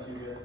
That's you good.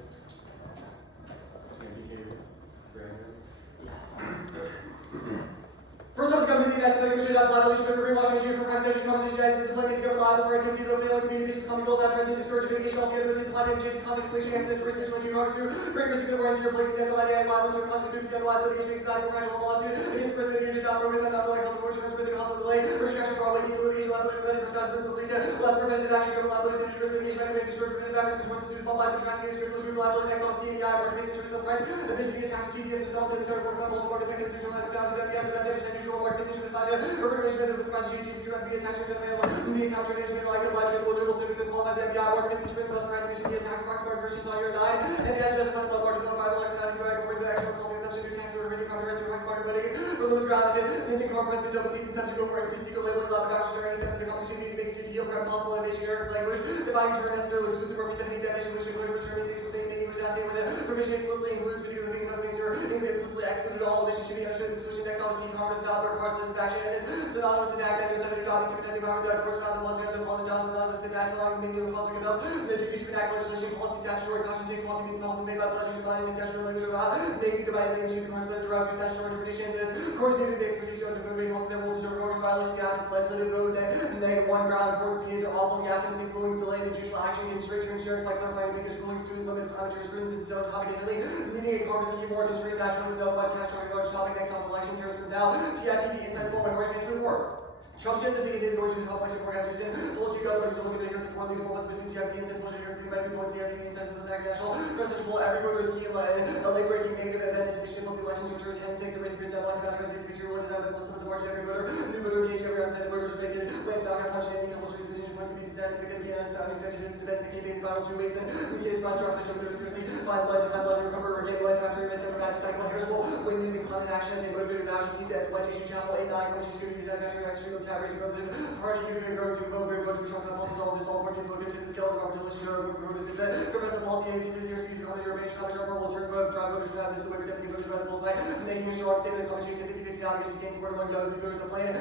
First off, going to be the United States Commission of Liability for rewatching for presentation competition United States Olympics give liable for activity to fail to be vicious common goals after presenting discourage mitigation altogether with supply and adjacent conflicts relation accident jurisdiction which you to great risk of the warrant to replace the legal idea and liable to constitute to lies litigation makes not fragile lawsuit against the person that introduced out from its not like house fortune risk of hospital delay or distraction for all leading to litigation liability related prescribed principle data less preventative action government liability standard risk mitigation recommended discourage preventative actions towards the suit of lies of trafficking and script liability next on CNI recommends insurance plus price admission to tax TCS and the settlement of the sort of also market mechanism to realize the challenges that the answer that and usual market decision to find information that this question changes you have to be attached to the mail the account management like a ledger or renewable certificates and qualifies the FBI market insurance plus price commission is tax box market versions on your 9 and the answer is the market bill of election to according to the actual policy exemption to tax or revenue copyrights or price market voting for limits ground if it minting compromise goods open season subject to increased eco labeling lab adoption or any steps to the competition these makes TTO prep possible innovation errors language defining term necessarily exclusive representing definition which includes return means explicitly anything which not saying when provision explicitly includes particular things other things are implicitly excluded all omission should be understood as switching next on the Congress adopt or requires of action and is synonymous with act that is evident adopting to protect the environment that courts found the blood together all the John synonymous with act along the meaning of the policy bills the duty to enact legislation policy statutory conscious takes policy means policy made by the legislature body and statutory language of God may be divided into the courts that derive from statutory interpretation this according to the expectation of the third policy that rules over Congress violation the act is legislative vote and one ground according to these are awful the act and safe rulings delayed in judicial action and straight to insurance by clarifying ambiguous rulings to its limits common jurisprudence is its own topic initially leading a Congress to keep more than straight naturally no otherwise statutory large topic next on election terrorism is now TIPP insights for minority entry report. Trump should have taken into origin of election forecast recent. Policy government is looking at the hearings before leading forward missing TIP insights, budget hearings leading by 3 points TIP insights with the second national presidential every voter is key in a late breaking negative event anticipation of the elections which are 10-6 the race against like about a state's picture will design with Muslims and margin every voter new voter engage every undecided voters make it wait back on punch any kills recent decision point to be decided to begin unexpected events to keep in the final 2 weeks then we can sponsor drop into conspiracy find blood to recover or gain blood after miss every back cycle here's will win using climate action as a motivated now she needs exploitation channel 8-9 coming to students and factory extreme tab rates party youth and growing to vote very vote for Trump policies all of this all more needs look into the scale of Robert delicious voters is that professor policy and teachers here speaks comedy or range comment over will turn vote drive voters should have this so we're getting voters by the polls by making a strong statement of commentary to 50-50 navigations gain support among the voters the plan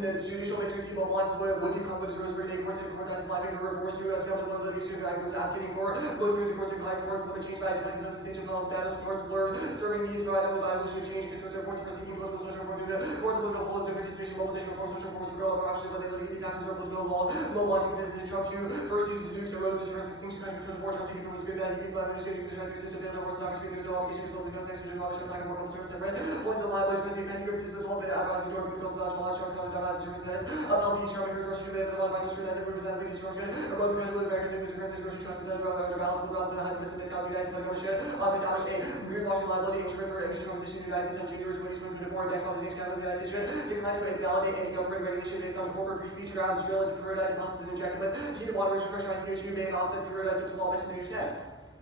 the judicial victory team mobilizes would be conflicts to Rosemary Day courts and courts on slapping for reforms to scale the litigation guy was advocating for look through the courts and client courts limit change by defending the state of status courts blur serving needs provide only violation of change concerns or courts for seeking political social reform through the courts of political polls and participation mobilization reform social reforms for all options but they litigate these actions are political law mobilizing citizens Trump to first uses dukes or roads to turn extinction country to enforce Trump taking from his good that he people understanding the trend through system of orthodox there's no obligation to solve the sex and knowledge of more concerns and red points of liabilities but pending groups dismissal of the advising door because also not large strong content as determined status of LP strong and trust to the one vice screen as it represents basic strong good or both credible Americans who turn this grocery trust with under balance of the high business miscount the United States like shit obvious how much a greenwashing liability insurance for industry competition in the United States on January 2024 next on the next of the United States should decline to validate any government regulation based on corporate free speech grounds drill into peroxide deposits and injected with heated water which pressurized CO2 ban offsets peroxide to small emission dangerous head.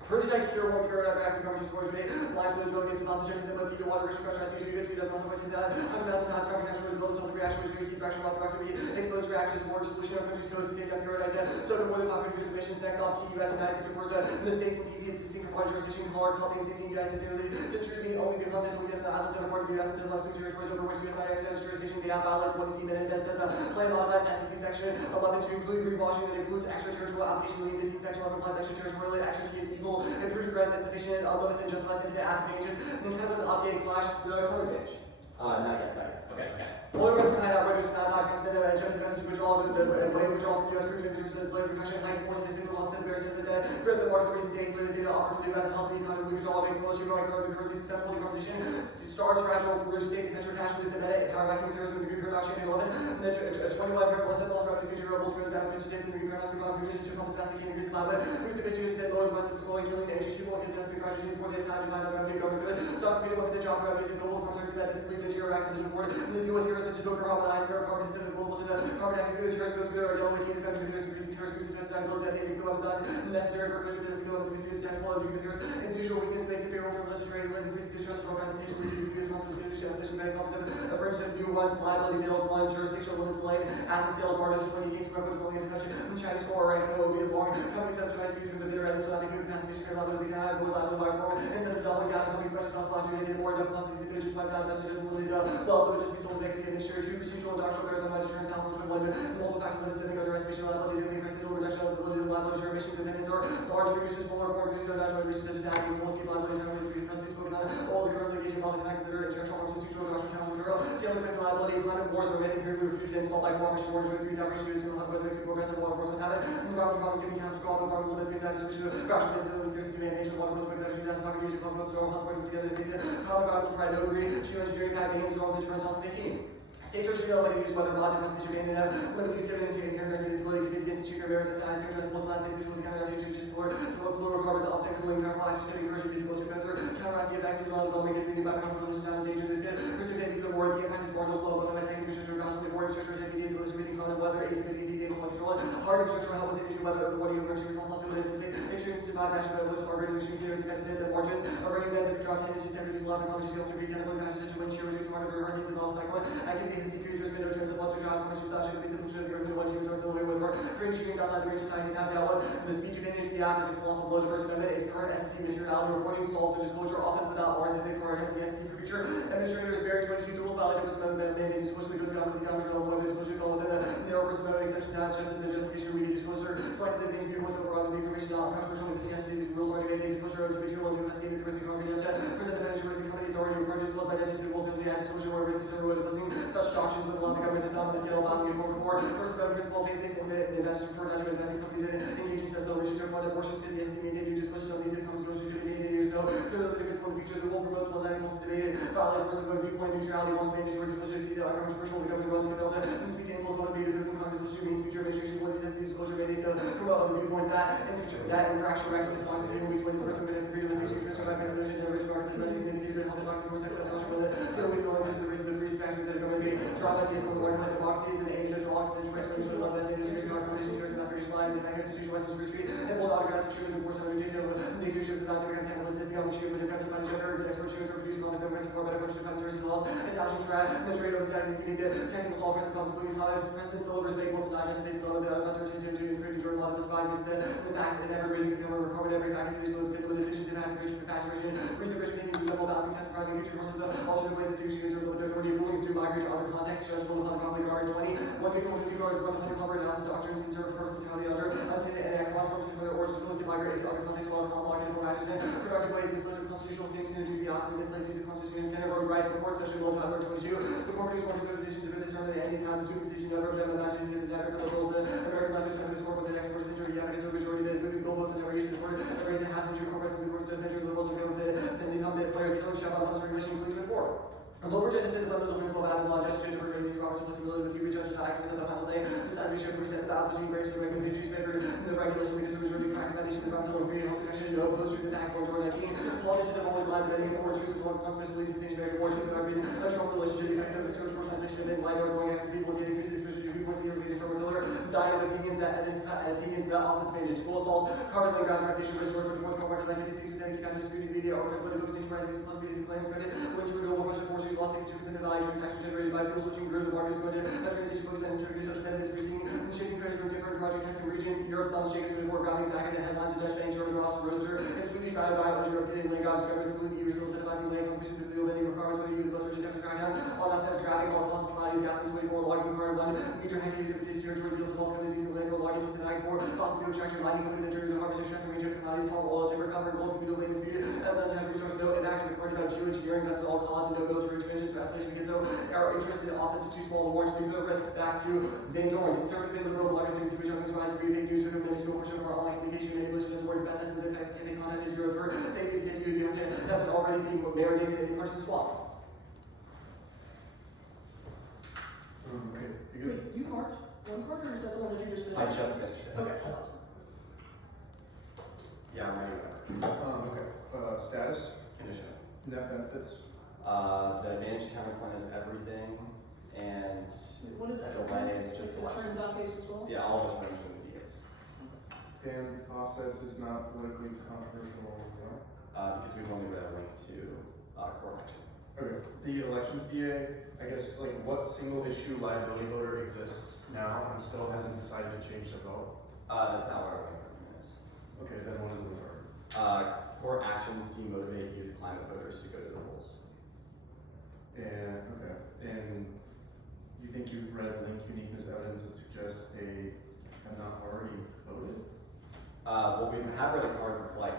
Prototype cure one peroxide reacts with carbon storage rate, limestone drill gets deposits injected them with heated water which pressurized CO2 gets speed up muscle by 100,000 times carbon capture to build itself the reaction which may heat fraction while the rocks will be exposed reactors and water solution on countries coast to take down peroxide so no more than 500 degrees emissions next off to US and United States reports in the states and DC existing from one jurisdiction called helping 16 United States nearly contributing only the continental US and islands that are part of the US and does not switch territories over which US might exercise jurisdiction they have violates 1DC Menendez says the plan modifies SEC section 11 to include greenwashing that includes extraterritorial application leading 15 section 11 applies extraterritorial related action to its people improves threats insufficient limits and justifies infinite advantages then kind of was update clash the color page not yet okay Only runs behind operators not instead of Chinese message withdrawal the way withdrawal from US premium reducers and blade reduction hikes more than a single offset bears in the dead throughout the market recent days latest data offered to about the healthy economy withdrawal makes military growing growth the currency successful decomposition starts fragile rich states and cash with the meta and power vacuum series with the good production in 11 and then 21 pair of loss revenues future rebels to the down pitch states and the good production economy reduces to compass fast again increase climate who's the bitch who said lower the months of slowly killing energy people can just be fragile before they have time to find out revenue government to it soft freedom 1% job revenues and global contracts that this believe that you're back in the report and the deal with heroes such as Joker harmonized carbon considered global to the carbon accident the terrorist goes through our yellow team defense with the increasing terrorist groups against that global dead and necessary for pressure this because we see the status quo of the terrorist and usual weakness makes it favorable for lesser trade and increases distrust for presentation leading to the US multiple community justification bank compensated a branch of new ones liability fails one jurisdictional limits lane asset scales borders and 20 gates square foot is only in the country and Chinese score right will be long company sets trying to use with the bidder and this will not be good capacity to level as they can have go liable by form instead of doubling down company special cost law they need more enough costs to the just one time messages limited well so it just be sold to make it ensure true procedural and doctrinal bears on my insurance council to employment multiple factors that is setting under estimation liability to make physical reduction of the liability to emissions dependence or large producers, smaller foreign producers, and natural emissions such as ag, full scale liability, focus on all the current litigation involved in consider international harms and structural challenge material, tailor expected liability, climate wars, or method period refuted and installed by cooperation orders with these operations to assume whether it's progressive law enforcement habit, and the environmental problems giving counsel to all the environmental business and distribution of rational business and scarcity management of water, most of the country, that's not going to use a complex door, hospital together, the basic common environmental pride, no agree, geoengineering, bad bands, drones, and trends, house 15. States are should know when to use weather logic, competition, and limit use given into inherent ability to against cheaper merits as size, characteristics, multiple landscapes, visuals, counter to just fluorocarbons, offset cooling, counterflow, just encourage using culture fencer, counteract the effects of non-development, getting the background for religion, not endanger this good, precipitate nuclear war, the impact is marginal, slow, but otherwise, infrastructure, gospel, before infrastructure, technique, the religion, common weather, asymmetric, easy, data, control, hard infrastructure, help us issue weather, what do you emergency responsibility, anticipate, insurance to survive, national weather, far greater illusion, standards, effects, the margins, a rain event that draw tendencies, temperatures, love, ecology, skills, to read, chemical, fashion, wind shear, reduce hard over hurricanes, and all cyclone, activity has decreased, there's been no trends of water, job, commercial, fashion, basic, of the earth, and one teams are familiar with work, creating streams outside the range of science, have dealt with, the speech advantage, the app is a colossal blow to First Amendment, its current SEC materiality, reporting, salts, and disclosure, offense without R's, and they against the SEC for future, administrators, bearing 22 duels, violating First Amendment, mandating disclosure, because the government of whether disclosure fell within the narrow First Amendment exception to just the justification of media disclosure, selected the things viewpoints over others, the information not controversial, because the SEC's rules are mandating disclosure to be too long to investigate the risk of confidentiality, present defendant risk companies already required to disclose by definition rules simply add disclosure where risk is concerned with listing such doctrines with allowed the government to thumb this get allowed to get more core. First Amendment principle, faith-based, and the investors prefer not to invest in companies that engage in stem cell research or fund abortion to the SEC mandated new disclosure on these incomes disclosure to be mandated years ago. Clearly, the biggest one in the future, the rule promotes one that equals debated, violates First Amendment viewpoint neutrality, once mandatory disclosure exceed the controversial, the government runs compelled to speech and influence motivated because in controversial means future administration will detest the disclosure mandates to promote other viewpoints that infraction rights response to the weeks when the First Amendment has agreed with the speech by resolution the rich market is ready to indicate the health of box and sex social with it to with the language the race of the free spectrum that the government be draw that case from the marketplace of boxes and aimed at drugs and choice range of best industry recommendation to and aspiration line and institutionalized retreat and bold autocrats and and force under detail with dictatorships and not to have capitalist and beyond the shoe with the defense of each other to expert shoes or produce comments and pressing forward approach to defenders and laws establishing trad and the trade of inside you need the technical solve press comes including comments precedents delivers labels and digest based on the uncertainty to create a journal of this body because the facts and every raising the government recorded every fact and reason with the decisions and fact reach for fact version reason rich opinions resemble balancing test for having future course of the alternate places to usually interpret the authority of rulings to migrate to other contexts judgment upon the conflict guard 20 one big one two guards both under cover analysis doctrines conserve first entirely under unintended and act cross purposes for their orders to migrate to other contexts while common and form actors and productive ways explicit constitutional states to the opposite misplaces of constitutional standard road rights support especially in time 22 the corporate one decisions of this term at any time the superstition number of them imagines the dagger for the rules the American legislature this court with the next first century the advocates of majority that the billboards and never used the word that raised the half century corporates in the first century the rules of government then become the players killing shop on regulation include 24 a lower gender said the fundamental principle of Adam law, justice, gender, crazy, Robert's possibility with you, judges, not access to the final say. This admission reset the balance between branches of regulation, issues favored in the regulation because of majority crack foundation, the fundamental free health protection, no opposed truth and act for 19. Politicians have always lied, defending forward truth, one consequentially distinction, very fortunate, but argued a strong relationship, the effects of the search for transition, and then light or going acts of people, the increase of the viewpoints, the irritated from a pillar, diet of opinions that evidence and opinions that also defended school assaults, carbon link ground repetition, restore 24th, cohort, 56%, keep out of security media, or political extension, rising, plus media, claims credit, which renewable pressure, fortune, loss, 62% of value, transactions generated by fuel switching, grew, the market is going to transition focus and introduce social benefits, increasing and shifting credits from different project types and regions. Europe, thumbs, shakers, with more groundings back in the headlines, of Dutch Bank, German, Ross, Roaster, and Swedish, Ride, Europe, and Lane, Gobs, governments, including the EU, still incentivizing land competition to fuel vending requirements for the EU, the bus searches after crackdown, all that says grabbing all the costs of commodities, gathering 24, logging car, 1 meter height, use of territory deals with all companies using landfill logging to 94, cost of fuel extraction, mining companies, entering the harvest extraction range of commodities, palm oil, timber, copper, gold, computer, land disputed, as an untapped resource, no impact required about geoengineering, that's all cost, and no military intervention, so escalation because so our interest in offsets is too small to warrant nuclear risks back to Van Dorn. Conservative and liberal bloggers think to which other rise free fake news sort of minuscule portion of our online communication manipulation is worth best estimate effects of giving content is zero for fake news get to you have to have it already being marinated in parts of the swamp. Okay, you good? Wait, you marked one card or is that the one that you just finished? I just finished it. Okay, hold on. Yeah, I'm ready to go. Okay. Status, Finish it. net benefits. The advantage counter plan is everything, and What is that? delay is just It turns out elections. case as well? Yeah, all the terms in the DAs. And offsets is not politically controversial, right? Because we only would have a link to court action. Okay. The elections DA, I guess, like, what single issue liability voter exists now and still hasn't decided to change their vote? That's not what our link program is. Okay, then what is the voter? Court actions demotivate youth climate voters to go to the polls. And, okay, and you think you've read link uniqueness evidence that suggests they have not already voted? Well, we have read a card that's like,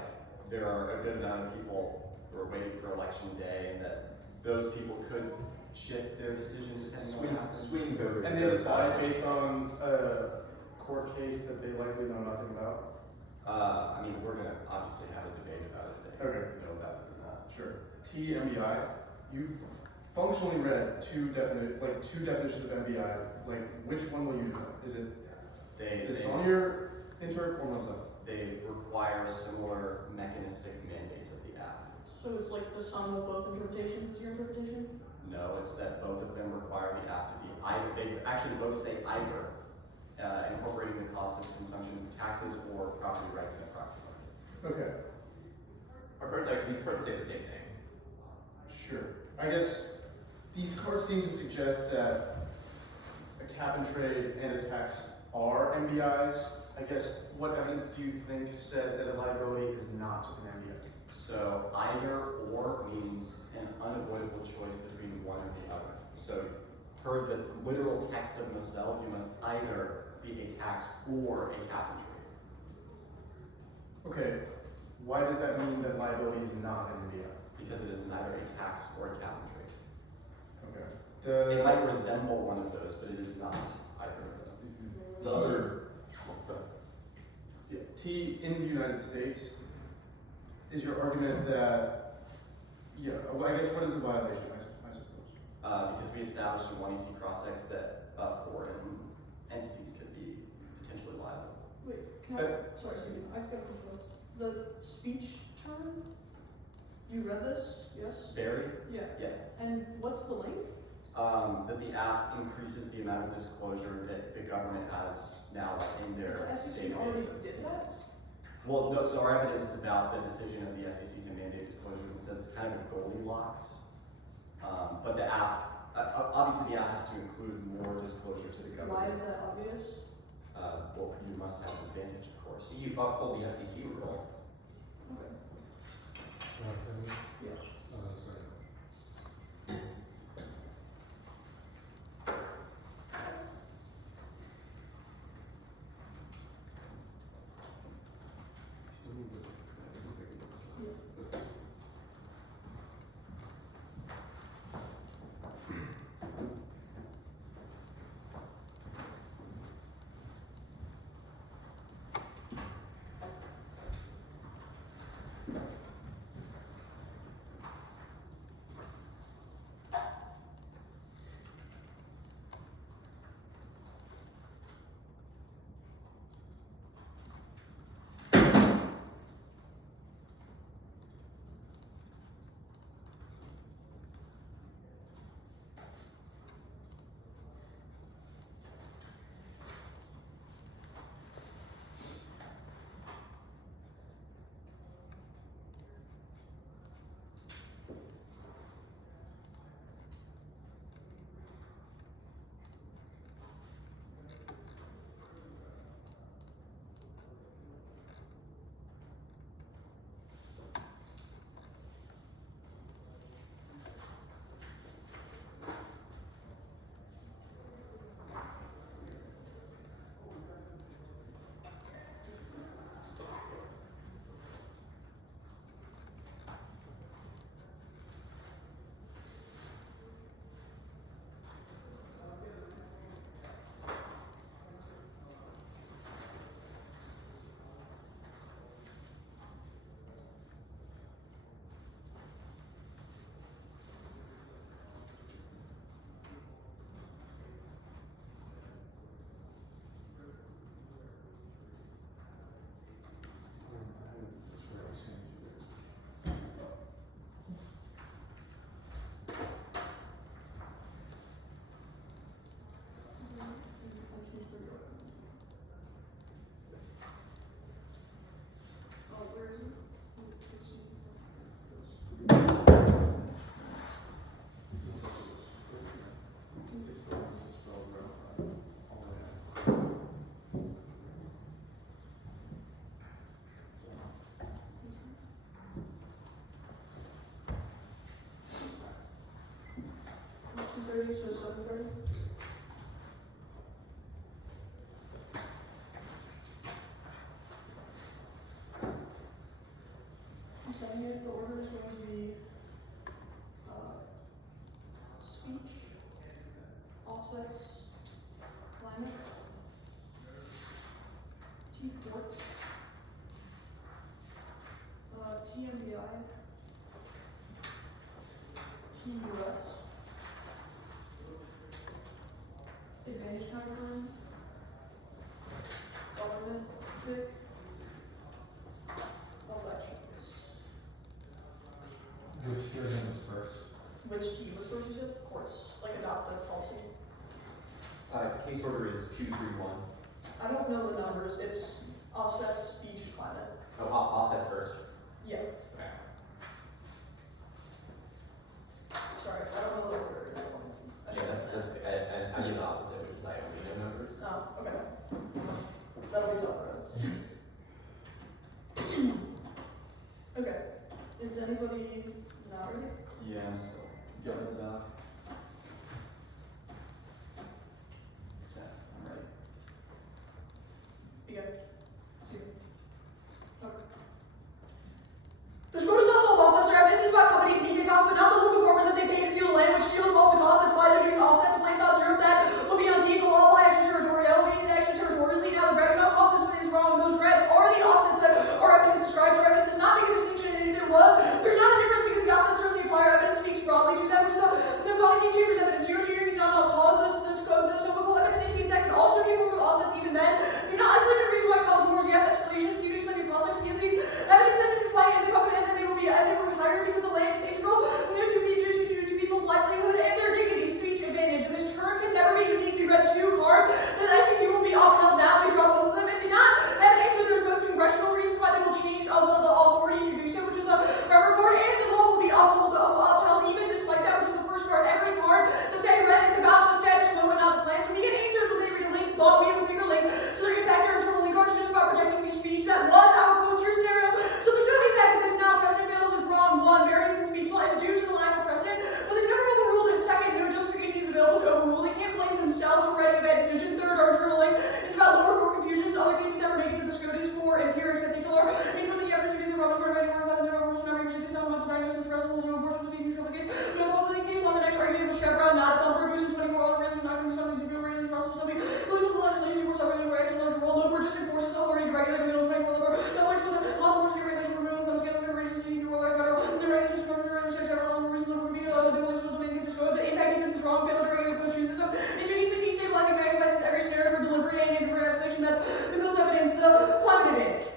there are a good amount of people who are waiting for election day, and that those people could shift their decisions depending on what happens. Swing voters. And they decide based on a court case that they likely know nothing about? I mean, we're gonna obviously have a debate about it, if they Okay. know about it or not. Sure. TMBI, you've functionally read two definitions of MBI. Like, which one will you define? Is it this on your interp or Mozilla? They require similar mechanistic mandates of the app. So it's like the sum of both interpretations is your interpretation? No, it's that both of them require the app to be either, they actually both say either, incorporating the cost of consumption taxes or property rights in a proxy market. Okay. These cards say the same thing. Sure. I guess these cards seem to suggest that a cap and trade and a tax are MBIs. I guess what evidence do you think says that a liability is not an MBI? So either or means an unavoidable choice between one or the other. So per the literal text of Moselle, you must either be a tax or a cap and trade. Okay. Why does that mean that liability is not an MBI? Because it is neither a tax or a cap and trade. Okay. It might resemble one of those, but it is not either of them. The other. Yeah. T in the United States, is your argument that, yeah, well, I guess what is the violation, I suppose? Because we established in 1EC cross-ex that foreign entities could be potentially liable. Wait, can I, sorry, Stephen, I've got a question. The speech term, you read this, yes? Barry? Yeah. Yeah. And what's the link? That the app increases the amount of disclosure that the government has now in their The SEC database. already of did that? Well, no, so our evidence is about the decision of the SEC to mandate disclosures and says it's kind of a Goldilocks. But the app, obviously the app has to include more disclosure to the government. Why is that obvious? Well, you must have an advantage, of course. You uphold the SEC rule. Okay. Yeah. So 7:30? I'm saying it, the order is going to be speech, offsets, climate, T-court, TMBI, TUS, advantage counterclaim, government, FIC, elections. Which version was first? Which T was first, you said? Courts, like adopt a policy. Case order is 231. I don't know the numbers, it's offsets, speech, climate. Oh, offsets first. Yeah, Okay. sorry, I don't know the order. I Yeah, that's I do the opposite, which is I only know numbers. Oh, okay. That'll be tough for us. Okay, is anybody not ready? Yeah, I'm still going to that. Okay, I'm ready. You good? See you. Okay. The score does not solve offsets or evidence about companies meet their costs, but not the local farmers that they pay to steal land, which steals all the costs. That's why they're doing offsets. Plain South Europe that will be on T equal all by extraterritoriality. Now, the grabbing out cost is wrong. Those grabs are the offsets that are evidence described. So evidence does not make a distinction, and if there was, there's not a difference because the offsets certainly apply. Our evidence speaks broadly to that, which is the Vatican Chambers evidence. Geoengineering is not all cause. This so-called evidence indicates that could also be a form of offsets even then. You're not isolated a reason why it causes wars, yes, escalations, you can explain the process PMCs. Evidence said to fight in the company, and then they will be hired because the land is integral to people's livelihood and their dignity, speech, advantage. This term can never be unique. We read two cars. The SEC will be upheld now. They dropped both of them and did not have an answer. There's both congressional reasons why they will change the authority to do so, which is the rubber card, and the law will be upheld even despite that, which is the first card. Every card that they read is about the status quo and not the plan. So we get answers when they read a link, but we have a bigger link. So their impact, their internal link card is just about protecting free speech. That was our poster scenario. So there's no impact to this now. Precedent fails is wrong. One, varying free speech law is due to the lack of precedent, but they've never overruled it. Second, no justification is available to overrule. They can't blame themselves for writing a bad decision. Third, our internal link is about lower court confusions. Other cases never make it to the SCOTUS. Four, empirics at HLR. Means when the evidence reviews the Robert Court of more about the no rules, not restricted, not much diagnosis, rest rules, no reports with the neutral the case. No fault of the case on the next argument was Chevron, not a thumper, boosting 24 hours, really not going to something to be over against Russell W. Political legislation, more so really where action large role over, just enforces authority to regulate the middle 24 over. No much for the possible force regulation removal, them scale of regulation to roll like better. The regulation is going to really say Chevron, the reason will be demolition domain can just go. The impact defense is wrong, failure to regulate post truth. It's uniquely destabilizing magnifies every scenario for deliberate and for escalation. That's the most evidence, the climate advantage.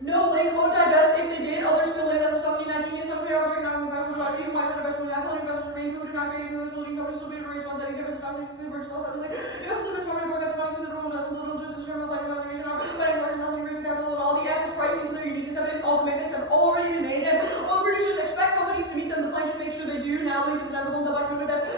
No link won't divest. If they did, others fill in. That's a sucking that genius. Some people are not going to invest in my friend investment. Athletic investors remain who do not get into those building companies. Will be raised ones that give us a stock to the virtual loss. Yes, the determined work that's money considerable investments, little to determine like evaluation on financial margin, housing, raising capital, and all the F is pricing to their uniqueness evidence. All commitments have already been made, and all producers expect companies to meet them. The plan just make sure they do. Now, link is inevitable. The by COVID that's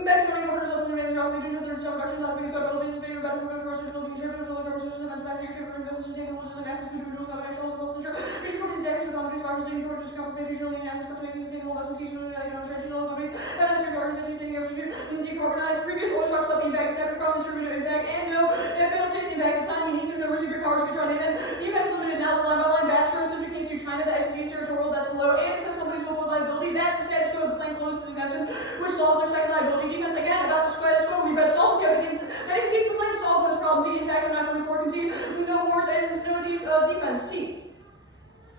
betting money orders of the managed job. They do to their reductions. Not being federal basis, favor better for commercials, will be shared, control conversations, events, vaccine, shared investors, and taking the masses, individuals, combination, all the center. Future companies, actually, companies, farmers, and Georgia's companies, usually in access to sustainable investments, traditional companies, that answer to organizations taking over and decarbonize previous oil shocks, left impact, separate cross distributed impact, and no, if fails states impact, it's not unique, there's no risk of great powers control, and then the impact is limited now, the line by line batch says we can't sue China, the SEC is territorial, that's below, and it says companies will avoid liability, that's the status quo, the plan closes exemptions, which solves their second liability defense. Again, about the status quo, we read solvency evidence, that indicates the plan solves those problems, the impact of not going for concede, no wars, and no defense. T.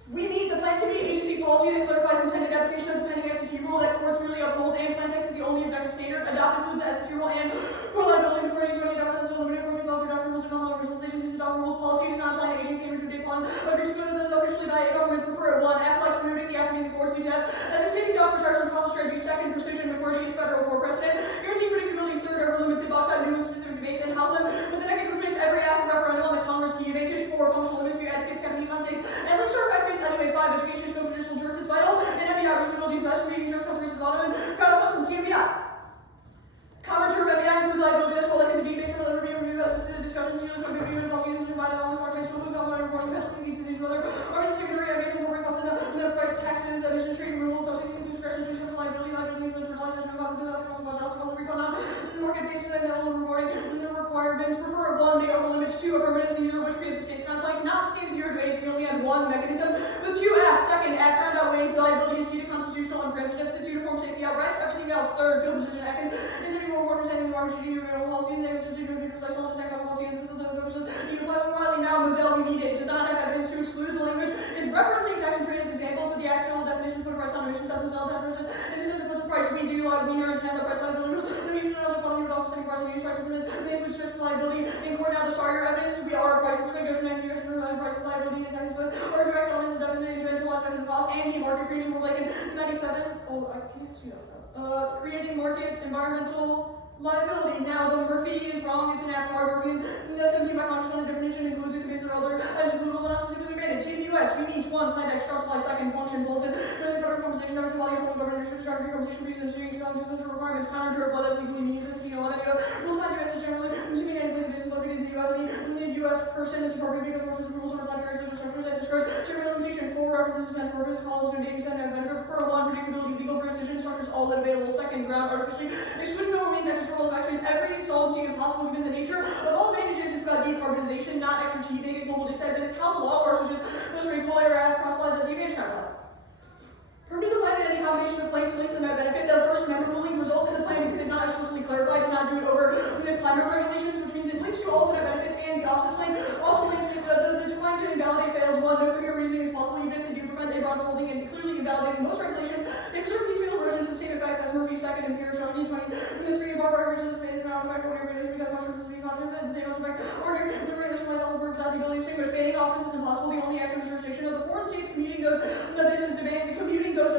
We need the plan committee agency policy that clarifies intended application of the pending SEC rule that courts merely uphold, and plan text is the only objective standard. Adopt includes the SEC rule and core liability according to 20 doctrines, so limited courts without adoption rules and all original stations use adopt rules. Policy does not apply to agent Cambridge or Dayplan, but particularly officially by a government prefer it. 1. F likes prohibiting the academy in the courts. Leave that as a city doc protects from cost strategy. 2nd, precision McCarty is federal court precedent. Guaranteeing predictability. 3rd, over limits the box out new and specific debates and house them. But the negative makes every AFF referendum on the Congress key advantage. 4. Functional limits for advocates can be unsafe. And links are fact-based anyway. 5. Education scope traditional jerks is vital. And MBI reasonable defense for reading jerks conservation of autonomy. Got a substance CMBI. Common term MBI includes liability as well, like in the debate based on the review, assisted discussions, sealed review, and policy, and vital, on the smart text, will come on reporting penalty, weeks, and each other. creation of like in 97. Oh, I can't see that. Creating markets, environmental liability. Now, the Murphy is wrong. It's an AFF Murphy. In the 17 by conscious one definition includes a conveyance or other items includable and not specifically mandated. In the U.S., we need 1. Plan text, trust, lie, second, function, bulletin, during the federal compensation, every body of holding government initiatives, strategy, compensation, reason, exchange, essential requirements, counter to what it legally means, and see, rules apply to U.S. generally, to mean any place of business located in the U.S. Any U.S. person is appropriate because more specific rules are applied to various civil structures that discourage certain limitation. 4 references to intended purpose, calls to dating standard benefit. For 1, predictability, legal precision, structures all available. 2nd, ground, artificially excluding no means extraterritorial effects means every solvency impossible given the nature of all advantages. It's about decarbonization, not extra teething and global descent, and it's how the law works, which is most equal or half cross-apply that the advantage kind of apply. Permitting the plan in any combination of links and that benefit. The First Amendment ruling results in the plan because it's not explicitly clarified to not do it over the climate regulations, which means it links to all of their benefits and the offsets plan. Also links the decline to invalidate fails. 1, no clear reasoning is possible even if they do prevent a broad holding and clearly invalidating most regulations. They preserve piecemeal erosion to the same effect as Murphy's 2nd and Pierce 20. The 3 bar references phase not affect ordinary regulation because mushrooms is being concentrated. They must affect ordinary regulation lies all the work without the ability to distinguish. Banning offsets is impossible. The only active jurisdiction of the foreign states commuting those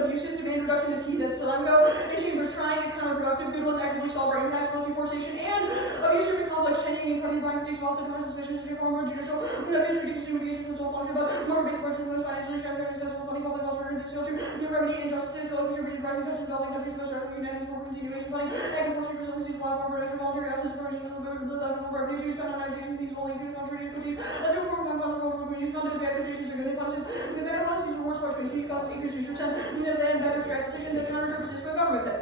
abuses demand reduction is key. That's still go. And chambers trying is counterproductive. Good ones actively solve our impacts, both deforestation and abuse-driven conflicts. Changing in 20 Brian Case also comes suspicious to form more judicial abuse reductions from sole function, but more based purchase most financially transparent, accessible, funding public alternative to filter new remedy injustices, well contributing rising touch developing countries, most certainly unanimous for continuation funding, active force users, legacies, wildfire production, voluntary absence, promotion of the level of revenue to be spent on education, peaceful, and good country activities, as a form of funds for community condos, bad administrations, are good punishes, the better policies, rewards, for community costs, increase research, and then better strategy decision, the counter purposes for government pay.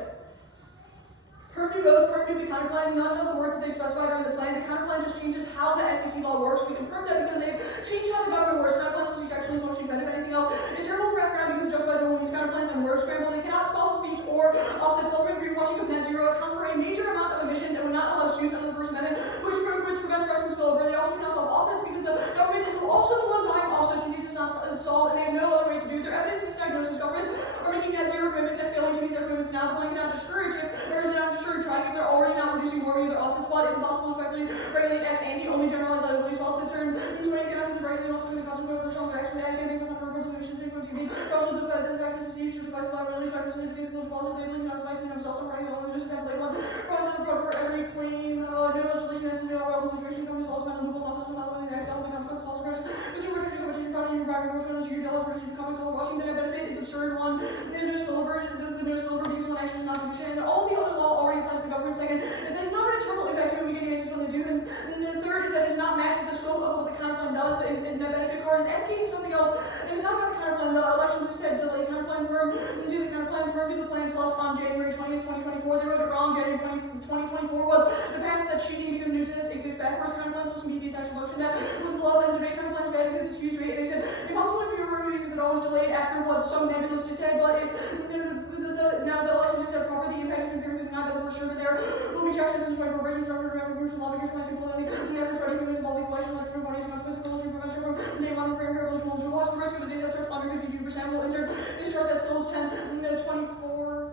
Permit the counterplan, none of the words that they specified are in the plan. The counterplan just changes how the SEC law works. We confirm that because they've changed how the government works. Counterplans supposed to be actually functioning better than anything else. It's terrible for background because justified no one needs counterplans and word scramble. They cannot spell speech or offset filtering, greenwashing of net zero, account for a major amount of emissions, and would not allow suits under the First Amendment, which prevents precedent spillover. They also cannot solve offense because the government is also the one buying offsets when these is not solved, and they have no other way to do it. Their evidence misdiagnosis governments are making net zero commitments and failing to meet their commitments now. The plan cannot discourage it, or they're not discouraged trying if they're already not reducing more of their offsets. But it's impossible to effectively regulate ex ante, only generalized liabilities while to turn into any cannot regulate also the consequence of the strong action and based on the reports of emissions and TV. Also the fact that the factors to use should devise liabilities, factors significant close policy labeling, not sufficing themselves or writing only just have label one. For every claim, new legislation has to be a relevant situation, companies also find a loophole office without limiting the external consequences of false arrest. Consumer protection, competition, funding, environment, enforcement, security, the laws, protection, common color, Washington, benefit is absurd. 1, the news spillover, the news spillover because one action is not sufficient, and all the other law already applies to the government. 2nd, is that it's not a terminal impact to immediate basis when they do, and the 3rd is that it's not matched with the scope of what the counterplan does. The benefit card is advocating something else. It's not about the counterplan. The elections have said delay counterplan firm, and do the counterplan firm, do the plan plus on January 20th, 2024. They wrote it wrong. January 2024 was the past that's cheating because news exists backwards. Counterplans supposed to be the attached election that was love, and the debate counterplan is bad because it's used rate. And they said impossible to review reviews that always delayed after what some nebulously said, but if now the election is said proper, the impact is empirically denied by the first survey. There will be checks and for corporation structure to groups and lobbying for simple and the efforts ready for involving election electoral bodies and physical prevention from name on preparing revolution will watch the risk of the days that starts under 52%. We'll insert this chart that's Phillips 10 in the 24.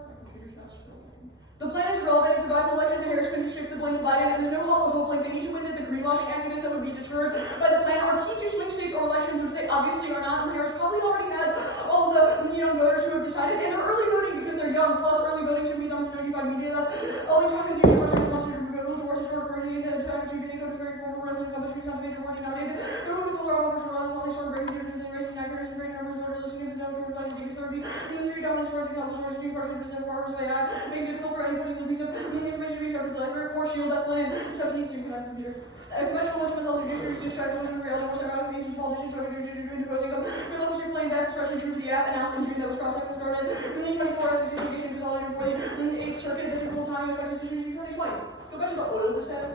The plan is irrelevant. It's a viable election. The Harris country shift the blame to Biden, and there's no hollow hope. Like they need to win that the greenwashing activists that would be deterred by the plan are key to swing states or elections, which they obviously are not. And Harris probably already has all of the young voters who have decided, and they're early voting because they're young. Plus, early voting should be done to notify media. That's only time to do so much. Wants to go to Washington for currently and to actually be able to very former presidents of the country, not major party nominated. The women color all over Toronto, only sort of breaking through the race and actors and breaking numbers of order listening to the sound of everybody's games. There would be military dominance towards the college source, new partially percent farmers of AI, making it difficult for any particular piece of media information to be sharp as like a core shield that's linen, 17 soon connect computer. Conventional Western myself, judiciary is just trying to look at reality, most ironic means politicians trying to do imposing them. Real industry playing that's especially true for the app announced in June that was cross-sector started. In the 24 SEC litigation consolidated before the 8th Circuit, this equal time expected decision in 2020. Go back to the oil percent.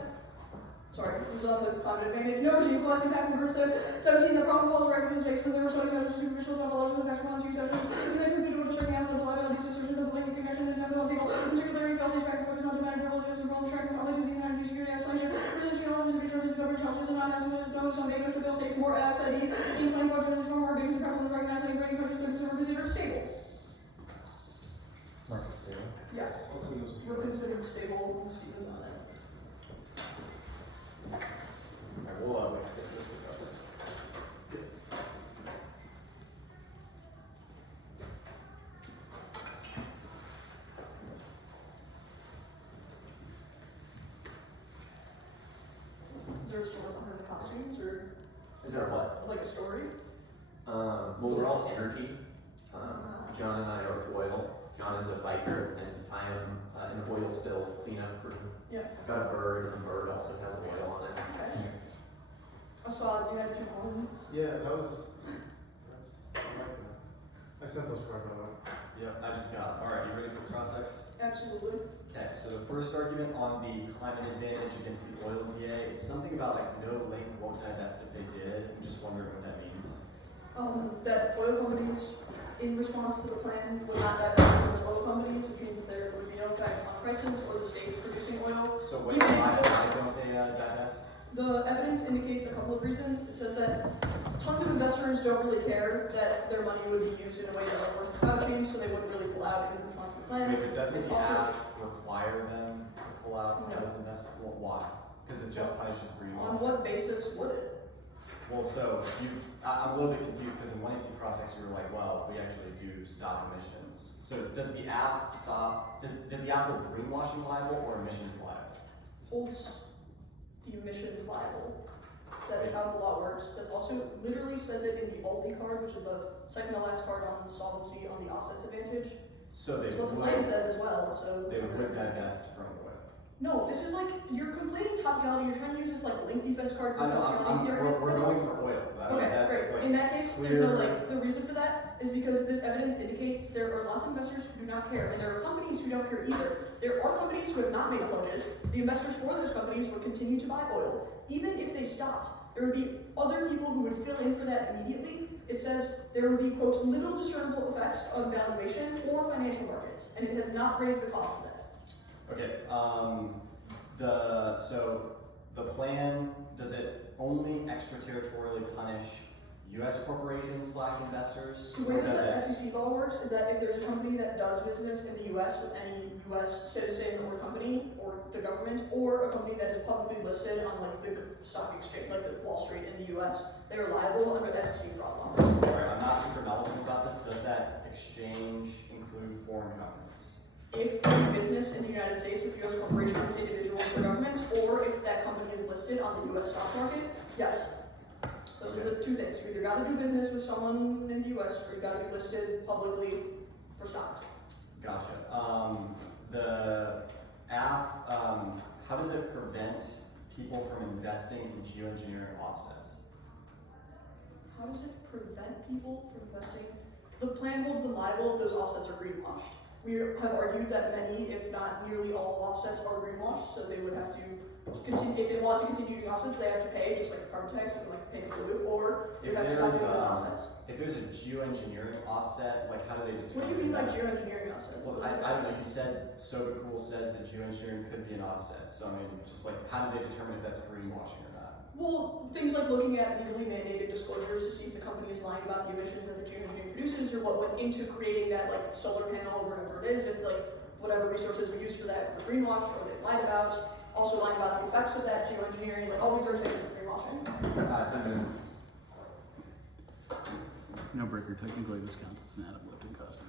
Sorry, it was on the climate advantage. No regime plus impact on 17. The problem falls right from space when there were so many measures superficial on the logical impact on 2 exceptions. And they concluded with striking out the blood of these assertions of the blanket connection is never on table. Particularly fallacies back and focus on demand privileges and role strength of disease and energy security explanation. Resistance elements of charges government challenges and not necessarily don't some data to bill states more SID in 24 trillion for more being prevalent recognized like rating countries that are considered stable. Market stable. Yeah. Also those two. We're considered stable. Stevens on it. I will wait to get this recovered. John and I are oil. John is a biker, and I am an oil spill cleanup crew. Yeah. I've got a bird, and the bird also has oil on it. Okay. I saw you had 2 horns. Yeah, I like that. I sent those cards by the way. Yep, I just got. All right, you ready for cross-ex? Absolutely. Okay, so the first argument on the climate advantage against the oil DA, it's something about like no link won't divest if they did. I'm just wondering what that means. That oil companies, in response to the plan, would not divest from those oil companies, which means that there would be no effect on prices or the states producing oil. So why Even if don't they divest? The evidence indicates a couple of reasons. It says that tons of investors don't really care that their money would be used in a way that supports climate change, so they wouldn't really pull out in response to the plan. Wait, but doesn't It's the also- app require them to pull out No. those investments? Well, why? Because it just punishes greenwashing. On what basis would it? Well, so I'm a little bit confused because in one AC cross-ex you were like, well, we actually do stop emissions. So does the app stop? Does the app hold greenwashing liable or emissions liable? Holds the emissions liable. That is how the law works. This lawsuit literally says it in the ALDI card, which is the second to last card on the solvency on the offsets advantage. So they That's what the would, plan says as well, so. they would divest from oil. No, this is like, you're conflating topicality, you're trying to use this like link defense card for I know, topicality. we're going for oil. I mean, Okay, that's great. like In that case, there's clear- no link. The reason for that is because this evidence indicates there are lots of investors who do not care, and there are companies who don't care either. There are companies who have not made pledges. The investors for those companies would continue to buy oil. Even if they stopped, there would be other people who would fill in for that immediately. It says there would be, quote, little discernible effects on valuation or financial markets, and it has not raised the cost of that. Okay, so the plan, does it only extraterritorially punish U.S. corporations / investors? The way Or that does the it? SEC law works is that if there's a company that does business in the U.S. with any U.S. citizen or company or the government, or a company that is publicly listed on like the stock exchange, like the Wall Street in the U.S., they are liable under the SEC fraud law. Alright, I'm not super knowledgeable about this. Does that exchange include foreign companies? If you do business in the United States with U.S. corporations, individuals, or governments, or if that company is listed on the U.S. stock market, yes. Those are the 2 things. You either got to do business with someone in the U.S. or you got to be listed publicly for stocks. Gotcha. The AFF, how does it prevent people from investing in geoengineering offsets? How does it prevent people from investing? The plan holds them liable if those offsets are greenwashed. We have argued that many, if not nearly all, offsets are greenwashed, so they would have to continue, if they want to continue doing offsets, they have to pay, just like carbon tax, like pay for blue, or they have to stop doing those offsets. If there's a geoengineering offset, like how do they determine? What do you mean by that? geoengineering offset? Well, I don't know, you said Soda Cool says that geoengineering could be an offset, so I mean, just like, how do they determine if that's greenwashing or not? Well, things like looking at legally mandated disclosures to see if the company is lying about the emissions that the geoengineering produces or what went into creating that like solar panel or whatever it is, if like whatever resources we use for that were greenwashed or they lied about, also lying about the effects of that geoengineering, like all these are things of greenwashing. 10 minutes. No breaker, technically this counts as an added lifting costume.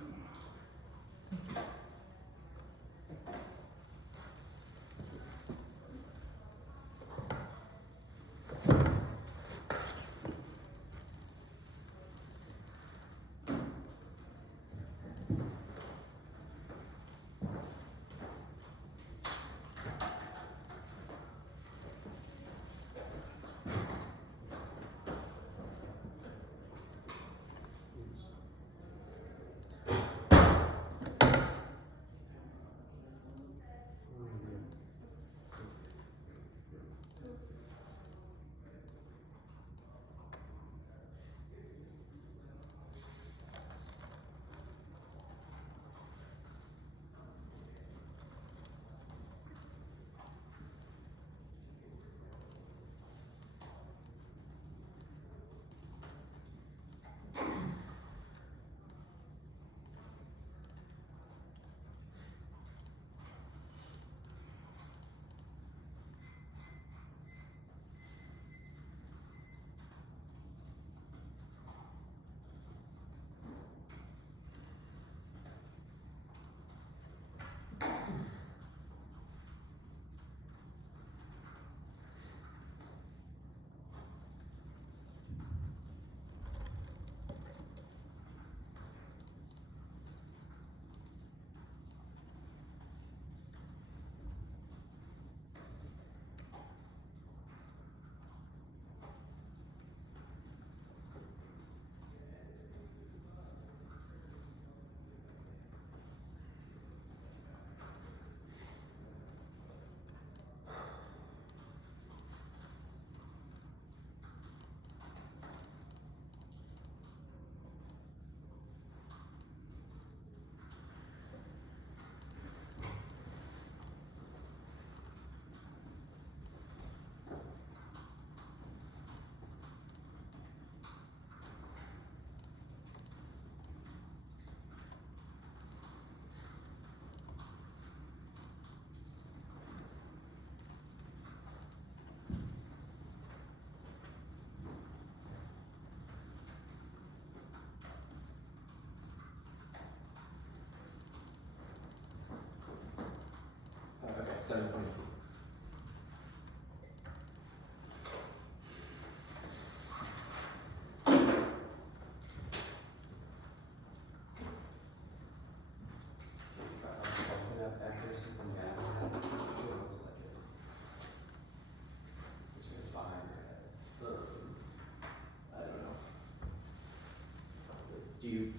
You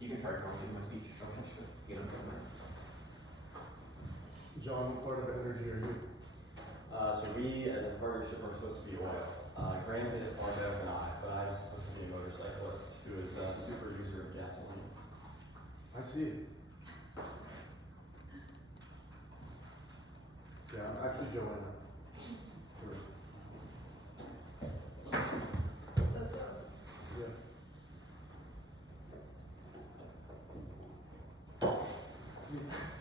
can try prompting my speech. Okay, sure. You don't get mine. John, what part of energy are you? So we, as a partnership, are supposed to be oil. Granted, far better than I, but I'm supposed to be a motorcyclist who is a super user of gasoline. I see. Yeah, I'm actually Joanna. That's Yeah.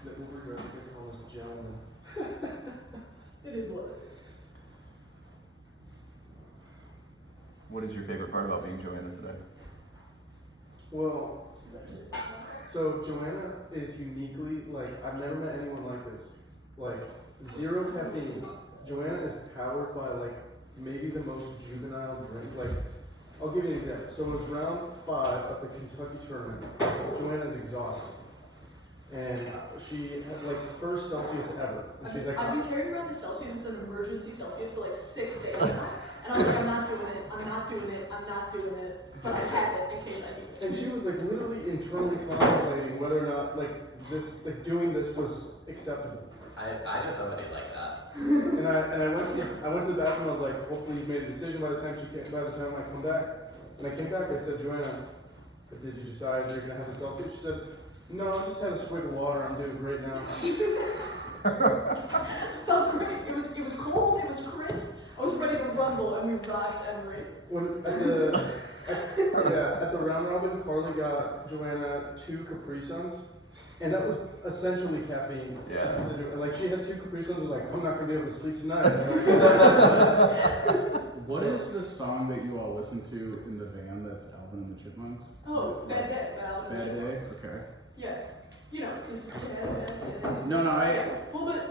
Let me regret getting all this gentleman. it is what it is. What is your favorite part about being Joanna today? Well, so Joanna is uniquely, like, I've never met anyone like this. Like, 0 caffeine. Joanna is powered by, like, maybe the most juvenile drink. Like, I'll give you an example. So it was round 5 of the Kentucky tournament. Joanna's exhausted. And she had, like, the first Celsius ever. And she's like, I've been carrying around the Celsius as an emergency Celsius for like 6 days now. And I was like, I'm not doing it, I'm not doing it, I'm not doing it. But I had it in case I need it. and she was, like, literally internally contemplating whether or not, like, this, like, doing this was acceptable. I know somebody like that. And I went to the bathroom. I was like, hopefully you've made a decision by the time I come back. And I came back. I said, Joanna, did you decide you're gonna have the Celsius? She said, no, I just had a swig of water. I'm doing great now. Felt great. It was cold, it was crisp. I was ready to rumble and we rocked Emory. When at the round robin, Carly got Joanna 2 Capri Suns, and that was essentially caffeine. Yeah. Like, she had 2 Capri Suns. Was like, I'm not gonna be able to sleep tonight. What is the song that you all listen to in the van that's Alvin and the Chipmunks? Oh, Bad Day by Alvin and Bad the Day? Chipmunks. Okay. Yeah. You know, because No, yeah. Well, but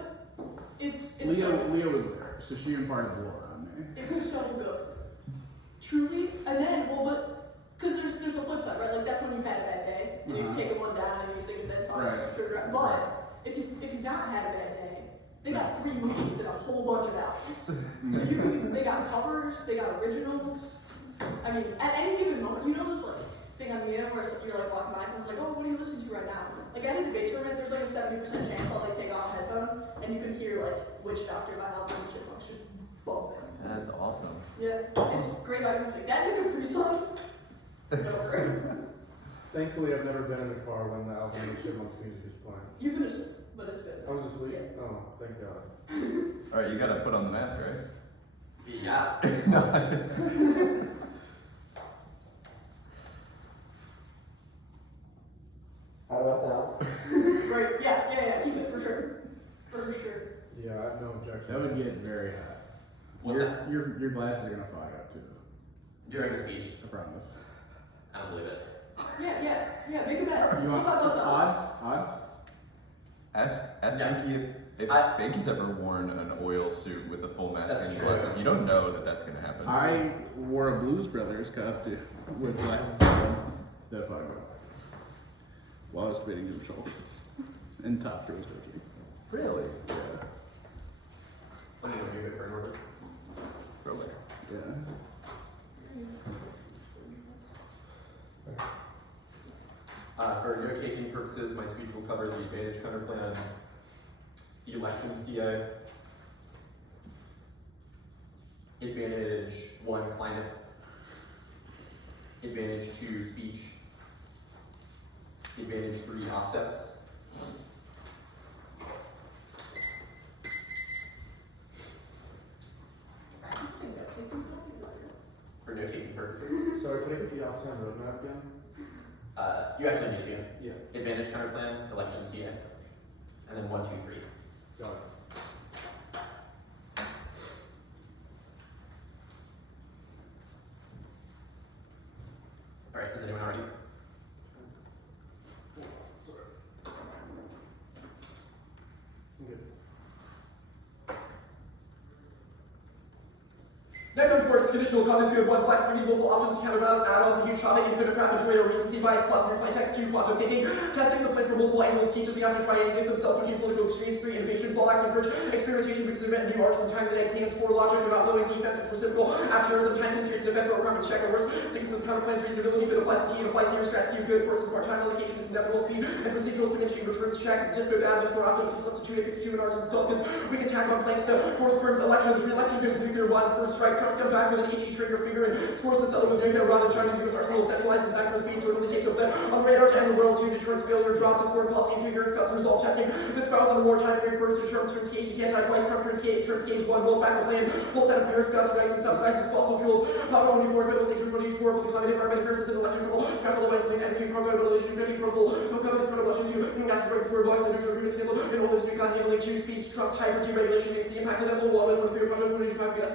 it's Leah was there, so she imparted the lore on me. it's so good. Truly. And then, well, but because there's a flip side, right? Like, that's when you've had a bad day and you've taken one down and you sing a dead song. Right. But if you've not had a bad day, they got 3 movies and a whole bunch of albums. So you can, they got covers, they got originals. I mean, at any given moment, you know those like thing on Mia where you're like walking by someone's like, oh, what are you listening to right now? Like at a debate tournament, there's like a 70% chance I'll like take off a headphone and you can hear like Witch Doctor by Alvin and the Chipmunks just bumping. That's awesome. Yeah, it's great by music. That and the Capri Sun. It's over. Thankfully, I've never been in the car when the Alvin and the Chipmunks music is playing. You can just, but it's good. I was asleep. Yeah. Oh, thank God. All right, you gotta put on the mask, right? Yeah. How do I sound? Great. Yeah. Keep it for sure. For sure. Yeah, I have no objection. That would get very hot. What's that? Your glasses are gonna fog out too. During the speech. I promise. I don't believe it. Yeah. Make it better. You want $5 off. odds? Ask Yeah. Banky if Banky's ever worn an oil suit with a full mask That's and true. glasses. You don't know that that's gonna happen. I wore a Blues Brothers costume with glasses on that fogged out while I was spitting Jim Schultz and top throws Georgie. Really? Yeah. I'm gonna do it for an order. Really? Yeah. For note-taking purposes, my speech will cover the Advantage Counterplan, elections DA, Advantage 1 climate, Advantage 2 speech, Advantage 3 offsets, for note-taking purposes. Sorry, can I get the outside roadmap again? You actually need again. Yeah. Advantage Counterplan, elections DA, and then 1, 2, 3. Got it. Alright, is anyone already? Sorry. I'm good. Neck on 14. conditional comments, we have one flex, we need multiple options to counterbalance add-ons, a huge topic, infinite crap, enjoy a recency bias, plus your plain text, 2, quantum thinking, testing the plan for multiple angles, teachers they have to triangulate themselves between political extremes, 3, innovation, fallbacks, encourage experimentation, because event new arcs from time to the next hands, 4, logic, they're not flowing defense, it's reciprocal, afterism, time constraints, and event for requirements, check, or worse, sticks to the counter plan's reasonability, if it applies to T, it applies to your strategy, good, forces smart time allocation, it's inevitable speed, and procedural swing and returns check, dispo bad, left for offense, substitute, pick 2 and arcs and self, because we can tack on planks to force perms, elections, re-election gives nuclear 1, first strike, Trump's come back with an itchy trigger finger and scores to settle with nuclear run, and China uses arsenal centralized design for speed, so it really takes a flip on radar to end the world, 2, deterrence failure, drop to score policy and figure, customer resolve testing, that spouts on a war time frame first, deterrence turns case, you can't tie twice, Trump turns case, 1, rolls back the plan, pulls out of Paris, Scott, tonight, and subsidizes fossil fuels, Papa 24, middle stage 24 for the climate environment, first is an election trouble, scramble away, clean energy, programmability, ready for full, so covenants for election 2, gas for blocks, and neutral agreements cancel, in all industry, God handling 2, speech, Trump's hyper deregulation makes the impact level 1, 23, project 185, gas,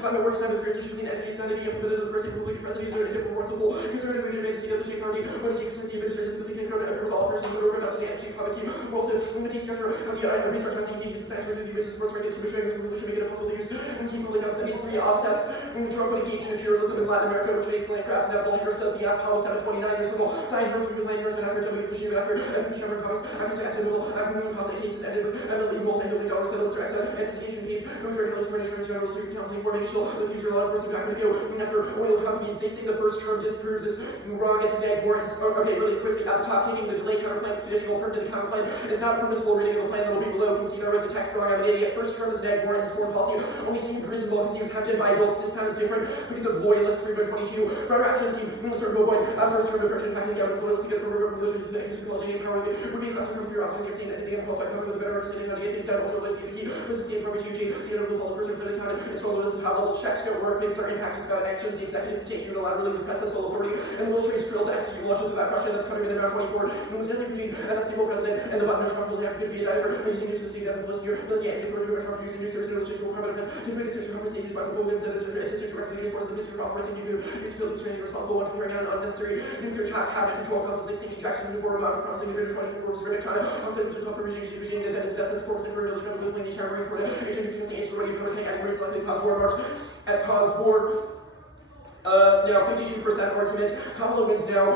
climate work, time, transition, clean energy, sound to be implemented in the first Republican president, third, different forcible, conservative leader, made to see the technology, when it takes to the administrative, the can grow to every all persons who are not to the energy, climate key, also, limiting structure of the research, I think, is thanks to the research sports regulation, which make it impossible to use, and keep public health studies, 3 offsets, Trump would engage in imperialism in Latin America, which makes land crafts inevitable, first does the Apollo 729 years ago, sign first with land years, after W. Cushing, after Sherman Comics, after accidental, cause cases ended with MLE multi-million dollar settlements or accident, anticipation paid, going for regulation for insurance general, so counseling for initial, the future law enforcement back to go, and after oil companies, they say the first term disproves this wrong, it's NEG warrants, okay, really quickly, at the top, taking the delay counterplan is conditional, perm to the counterplan is not a permissible reading of the plan that will be below, concede, I wrote the text wrong, I'm an idiot, first term is NEG warrant, is foreign policy, only seemed reasonable because he was tempted by adults, this time is different, because of loyalists, 322, broader action seemed sort of avoid, first term of direction, packing the outer loyalty, get from religion to the extra and power, would be a classic term for your officers, you've seen anything unqualified, come with a better understanding how to get things done, ultra loyalty, the key, versus the appropriate UG, see it over the fall, the first included kind of, it's all those top level checks don't work, maybe start impacts about actions, the executive to take unilaterally, the press has sole authority, and the military is drilled to execute launches without question, that's coming in about 24, and there's nothing between that single president and the button of Trump will have to be a diver, and using news to see death and bliss here, but yeah, authority over Trump using news service and relations will come out of press, completely search for conversation, five full wins, and it's directly news forces, the ministry of operating nuclear, it's feel constraining responsible one for right now an unnecessary nuclear cabinet control causes extinction Jackson before remarks promising the greater 24 for Pacific China, onset which will come from regime that is destined for Pacific Rebuttal, China, Blue, the China, Marine Corps, Asian nutrition, age already, never take any words likely cause war marks at cause war. Now 52% argument. Kamala wins now.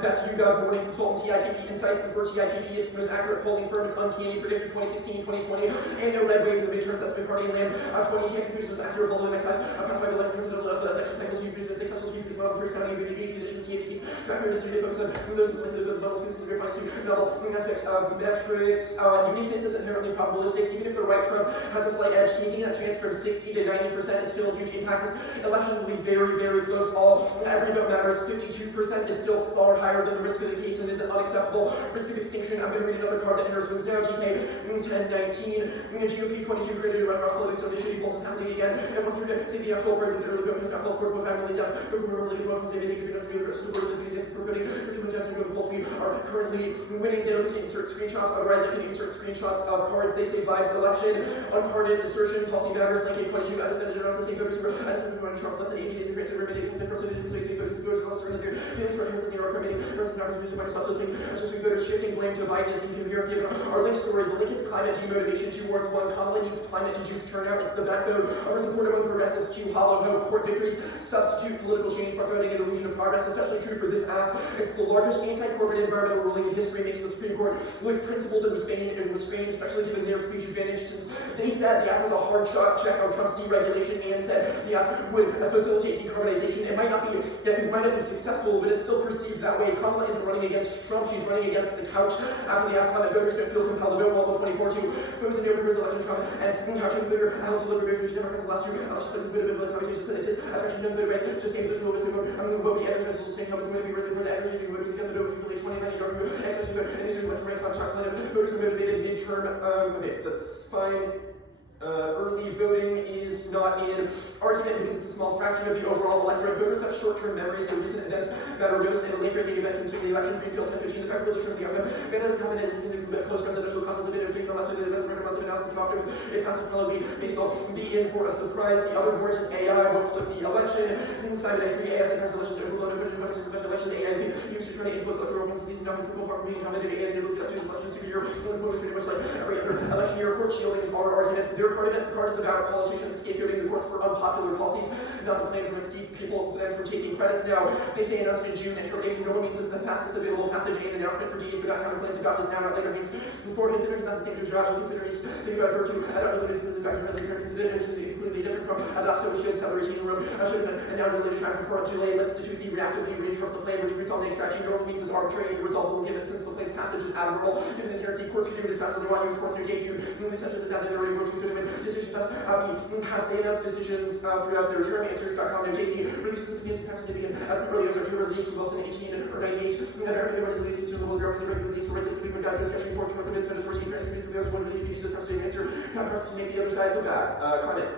That's YouGov Morning Consultant TIPP Insights. Before TIPP, it's the most accurate polling firm. It's uncanny. Predictor 2016, 2020, and no red wave in the midterms. That's been party and land. 20 TIPP is most accurate polling. The next size. Passed by the elected president of the election cycles. You've been successful. You've been well. 70 conditions. TIPPs. Background industry. They focus on those the levels consistent with refining novel aspects of metrics. Uniqueness is inherently probabilistic. Even if the right Trump has a slight edge, taking that chance from 60 to 90% is still a huge impact. This election will be very, very close. Every vote matters. 52% is still far higher than the risk of the case and is an unacceptable risk of extinction. I'm going to read another card that Harris wins now. GK 1019. GOP 22 created to run off politics, so the shitty polls is happening again. And we're here to see the actual part of the early vote has got polls 4.5 million deaths. But remember, really, well, because they make it the rest of the board is for voting. Search and Jensen go to the polls. We are currently winning. They don't get to insert screenshots. Otherwise, I can insert screenshots of cards. They say vibes election, uncarded assertion, policy matters, blanket 22. I decided to run the same voters who I decided to run Trump less than 80 days. Aggressive remedy. Shifting blame to Biden is incoherent given our link story. The link is climate demotivation towards one. Kamala needs climate to juice turnout. It's the backbone of her support among progressives to hollow hope. Court victories substitute political change by voting an illusion of progress, especially true for this app. It's the largest anti-corporate environmental ruling in history, makes the Supreme Court look principled and restrained, especially given their speech advantage, since they said the app was a hard check on Trump's deregulation and said the app would facilitate decarbonization. It might not be successful, but it's still perceived that way. Kamala isn't running against Trump, she's running against the couch. After the climate voters don't feel compelled to vote well 24 to focus on November's election Trump and couch and voter held to liberate which Democrats last year. I'll just have a bit of a conversation so that just affection young voter rate just came to this rule. I'm going to vote the energy will say Trump is going to be really good energy if voters again the vote people 29 yard group especially vote and these are much rank on chocolate voters are motivated midterm. Okay, that's fine. Early voting is not an argument because it's a small fraction of the overall electorate. Voters have short-term memory, so recent events matter most, and a late-breaking event concerning the election Greenfield 1015. The fact really sure of the outcome may not have happened in close presidential causes of taking the last minute events, randomized analysis passive operative. A passive probably based on be in for a surprise. The other warrant is AI won't flip the election. Simon A3, AI second elections overload and pushing buttons election. AI is being used to try to influence electoral opinions. These are not difficult part for being accommodated and able to get us to election superhero. The quote is pretty much like every other election year. Court shielding is our argument. Their card is about politicians scapegoating the courts for unpopular policies, not the plan permits people for them for taking credits. Now, they say announced in June. Interpretation no one means is the fastest available passage and announcement for Ds, but not counterplans about is now, not later means before considering is not the same to draft. Considering each thing about virtue. I don't really the factor that they're considered completely different from adopt, so it should have the routine room. I should have and now related track before July lets the 2C reactively reinterrupt the plane, which reads on the extraction normally means is arbitrary and resolvable given since the plane's passage is admirable. Given the inherency, courts can do it as fast as they want. Use courts to engage you. The such as that they already works with decision best pass they announce decisions throughout their term. Answers.com no JD releases opinions as to begin as the earliest October leaks Wilson 18 or 98. The American government is leading these little girls and regular leaks or races legal guys discussion for towards the midst of the source of the others one really use the frustrating answer to make the other side look bad. Climate.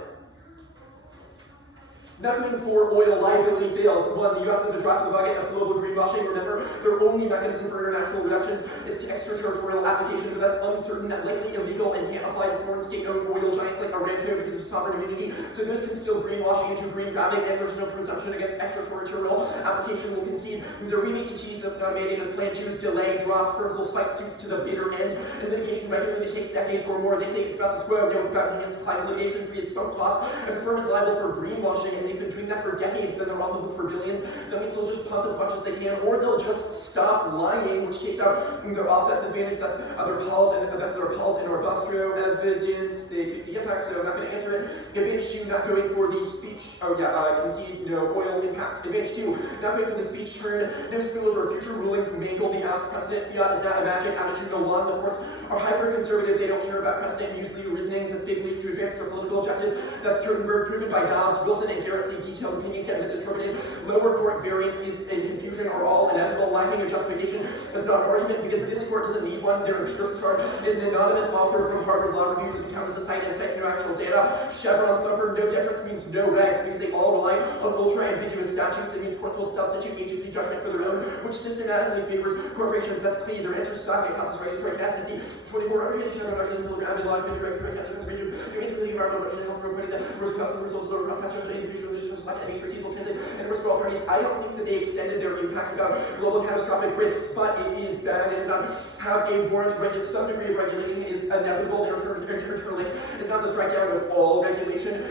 Nothing for oil liability fails. One, the U.S. is a drop in the bucket of global greenwashing. Remember, their only mechanism for international reductions is to extraterritorial application, but that's uncertain, likely illegal, and can't apply to foreign state-owned oil giants like Aramco because of sovereign immunity. So those can still greenwashing into green grabbing, and there's no presumption against extraterritorial application. Will concede the remake to cheese that's not made in plan 2 is delay, drop, firms will fight suits to the bitter end, and litigation regularly takes decades or more. They say it's about the square, no, it's about enhanced climate litigation. 3 is sunk costs. If a firm is liable for greenwashing, and they've been doing that for decades, then they're on the hook for billions. That means they'll just pump as much as they can, or they'll just stop lying, which takes out their offsets advantage. That's other pals and Orbustro evidence. They pick the impact, so I'm not going to answer it. Advantage 2, not going for the speech. Oh yeah, I can see oil impact. Advantage 2, not going for the speech turn. No spillover. Future rulings mangle the House precedent. Fiat is not a magic attitude. No one. The courts are hyper-conservative. They don't care about precedent. Use legal reasonings and fig leaf to advance their political objectives. That's Stoltenberg, proven by Dobbs, Wilson, and Garrett. See detailed opinions get misinterpreted. Lower court variances and confusion are all inevitable. Lacking a justification is not an argument because this court doesn't need one. Their empirics card is an anonymous author from Harvard Law Review. Doesn't count as a site and cites no actual data. Chevron thumper, no difference means no regs because they all rely on ultra-ambiguous statutes. It means courts will substitute agency judgment for their own, which systematically favors corporations. That's clear. Their answer is stock. It causes regulatory capacity. 24 regulation of actually the ground law committee regulatory capacity. Doing including environmental regulation health reporting that worst cost and results of lower cost masters and individual relations like any expertise will transit and risk for all parties. I don't think that they extended their impact about global catastrophic risks, but it is bad. It does not have a warrant. Some degree of regulation is inevitable. The internal link is not the strike down of all regulation.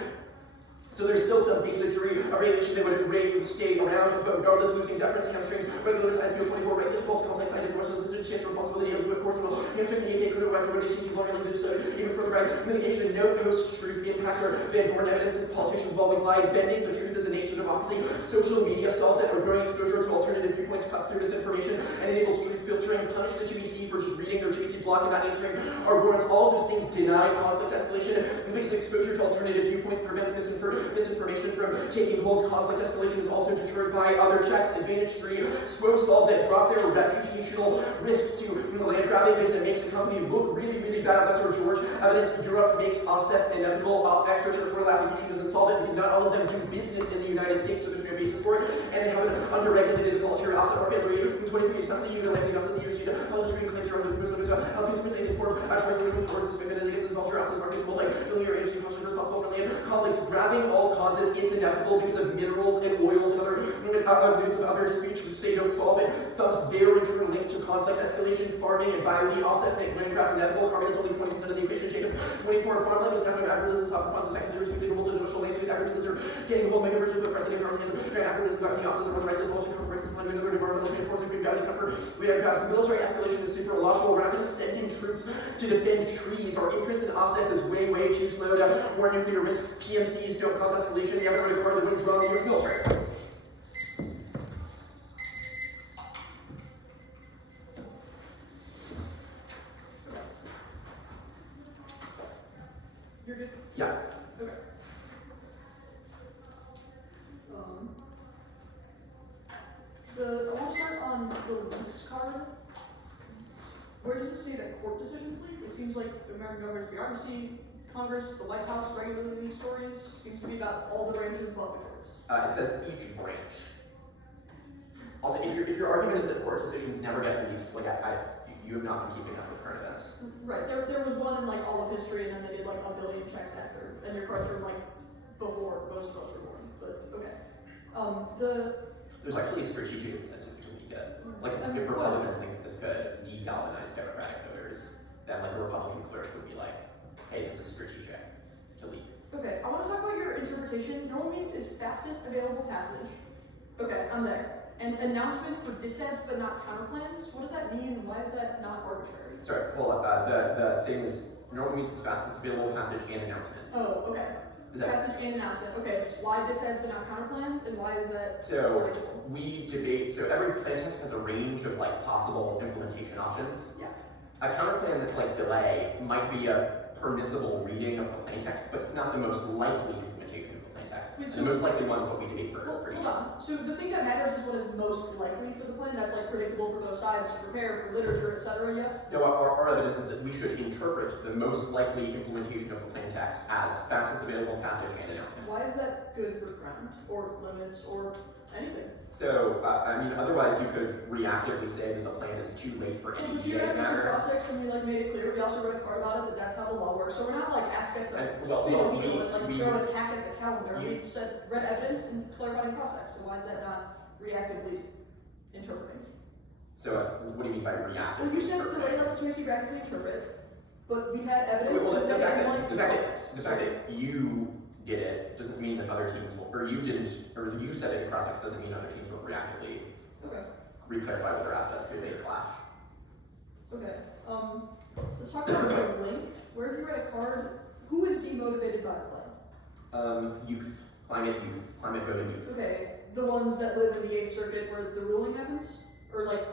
So there's still some basic degree of regulation that would stay around, but regardless, losing deference, hamstrings, regular science field 24, regulation false, complex, scientific questions, decision, shift, responsibility of the courts will hamstring the AK critical retrogradation, keep longer like so even further right, mitigation, no post-truth impact or Van Dorn evidences, politicians have always lied, bending the truth is innate to democracy, social media solves it, or growing exposure to alternative viewpoints cuts through misinformation and enables truth filtering, punish the 2BC for just reading their 2BC block and not answering our warrants. All of those things deny conflict escalation, because exposure to alternative viewpoints prevents misinformation from taking hold. Conflict escalation is also deterred by other checks. Advantage 3, SWO solves it. Drop their reputational risks to the land grabbing because it makes the company look really, really bad. That's where George evidence Europe makes offsets inevitable. Extraterritorial application doesn't solve it because not all of them do business in the United States, so there's no basis for it. And they have an under-regulated voluntary offset market where 23 is not the EU, like the offsets the EU, public trading claims are under consumers may inform choice of words suspended against the voluntary offset market, multi-billionaire industry customers responsible for land conflicts. Grabbing all causes it's inevitable because of minerals and oils and other disputes which they don't solve it. Thumps their internal link to conflict escalation, farming, and biology offsets make land grabs inevitable. Carbon is only 20% of the equation. Jacobs 24 farmland is not agribusiness, often funds second theories, we think multi-dimensional land use agribusiness are getting hold mega original precedent currently as agribusiness about the offsets or the rights of vulture corporations planning another environmental transports and green gravity comfort. We have grabs. Military escalation is super illogical. We're not going to send in troops to defend trees. Our interest in offsets is way, way too slow to warn nuclear risks. PMCs don't cause escalation. You haven't heard a car that wouldn't drum the US military. You're good? Yeah. Okay. I want to start on the leaks card. Where does it say that court decisions leak? It seems like the American government's bureaucracy, Congress, the White House regularly leak stories. Seems to be about all the branches but the courts. It says each branch. Also, if your argument is that court decisions never get leaked, like you have not been keeping up with current events. Right, there was one in like all of history, and then they did like a billion checks after, and your cards were like before most of us were born. But okay, There's actually a strategic incentive to leak it. Like if Republicans think that this could de-galvanize Democratic voters, then like a Republican clerk would be like, hey, this is strategic to leak. Okay, I want to talk about your interpretation. Normal means is fastest available passage. Okay, I'm there. And announcement for dissent but not counterplans. What does that mean? Why is that not arbitrary? Sorry, well, the thing is, normal means is fastest available passage and announcement. Oh, okay. Is that Passage and announcement. Okay, why dissents but not counterplans, and why is that so? predictable? We debate. So every plain text has a range of like possible implementation options. Yeah. A counterplan that's like delay might be a permissible reading of the plain text, but it's not the most likely implementation of the plain text. Wait, The most likely one is what we debate for. Hold these. on. So the thing that matters is what is most likely for the plan. That's like predictable for both sides to prepare for literature, etc. Yes. No, our evidence is that we should interpret the most likely implementation of the plain text as fastest available passage and announcement. Why is that good for ground or limits or anything? So, I mean, otherwise you could reactively say that the plan is too late for any But you GA guys did some matter. cross-ex and we like made it clear. We also wrote a card about it that that's how the law works. So we're not like asking to Well, spin well, a wheel we- and like we- throw a tack at the calendar. you- We've said read evidence and clarified in cross-ex. So why is that not reactively interpreting? So, what do you mean by reactive? Well, you said interpreting? delay lets situation reactively interpret, but we had Wait, evidence well, and the said fact everyone that is the fact cross-ex. that the fact that you did it doesn't mean that other teams will, or you didn't, or you said it in cross-ex doesn't mean other teams will reactively Okay. re-clarify whether AFF could be a clash. Okay. Let's talk about the link. Where if you write a card, who is demotivated by the play? Youth, climate voting youth. Okay, the ones that live in the 8th Circuit where the ruling happens? Or like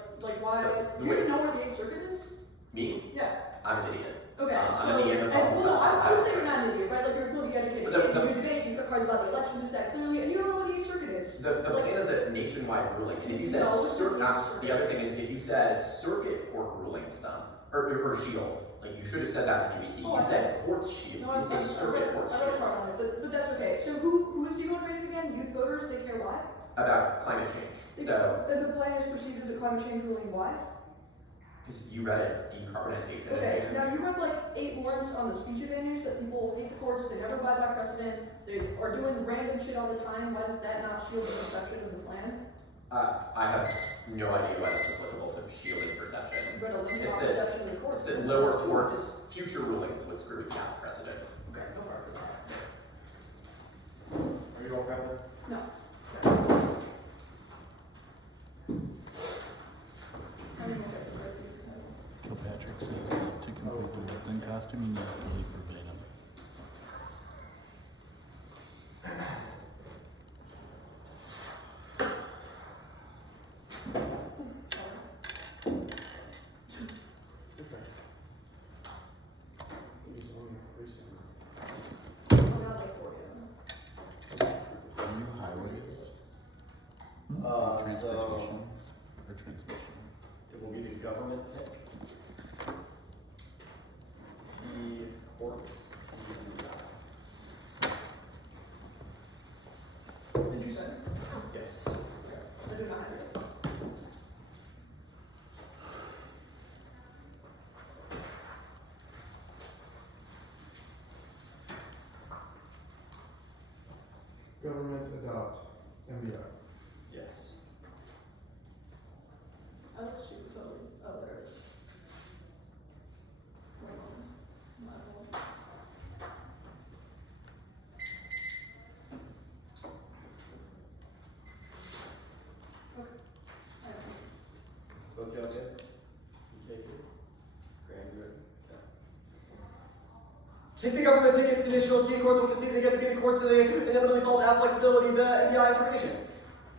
why? Do you even know where the 8th Circuit is? Me? Yeah. I'm an idiot. Okay, I'm so, a Neanderthal. and, well, no, I would say you're not an idiot, right? Like, you're a politically educated But kid, you debate, you've got cards about the election dissent clearly, and you don't know where the 8th Circuit is. The plan is a nationwide ruling, and if you said No, it's circuit, not circuit. the other thing is if you said circuit court ruling stuff or shield, like you should have said that in the GBC. Oh, You I said courts shield. No, You say circuit court I wrote a shield card on it, but that's okay. So who is demotivated again? Youth voters, they care why? about climate change. So And the plan is perceived as a climate change ruling, why? because you read it, decarbonization. Okay, and- now you read like 8 warrants on the speech advantage that people hate the courts, they never abide by precedent, they are doing random shit all the time. Why does that not shield the perception of the plan? I have no idea why that's applicable to shielding perception. You read a limited It's perception of the courts. It's that It's lower not- courts, future rulings would screw with past precedent. Okay, no problem with that. Are you all covered? No. I didn't look at the right title. Kilpatrick says that to complete the Lipton costume, you need to read verbatim. I got like 40 of them. Are you highways? So Transportation or transmission? it will be the government pick. T courts, Did you say? yes. I do not have it. Government adopt MBI. Yes. I don't see the code. Oh, there it is. Wait a moment. My fault. Okay. I have it. Both y'all good? Take it. Graham, you ready? Kick the government pickets, conditional T courts will concede they get to be the courts so they inevitably solve out flexibility, the MBI interpretation.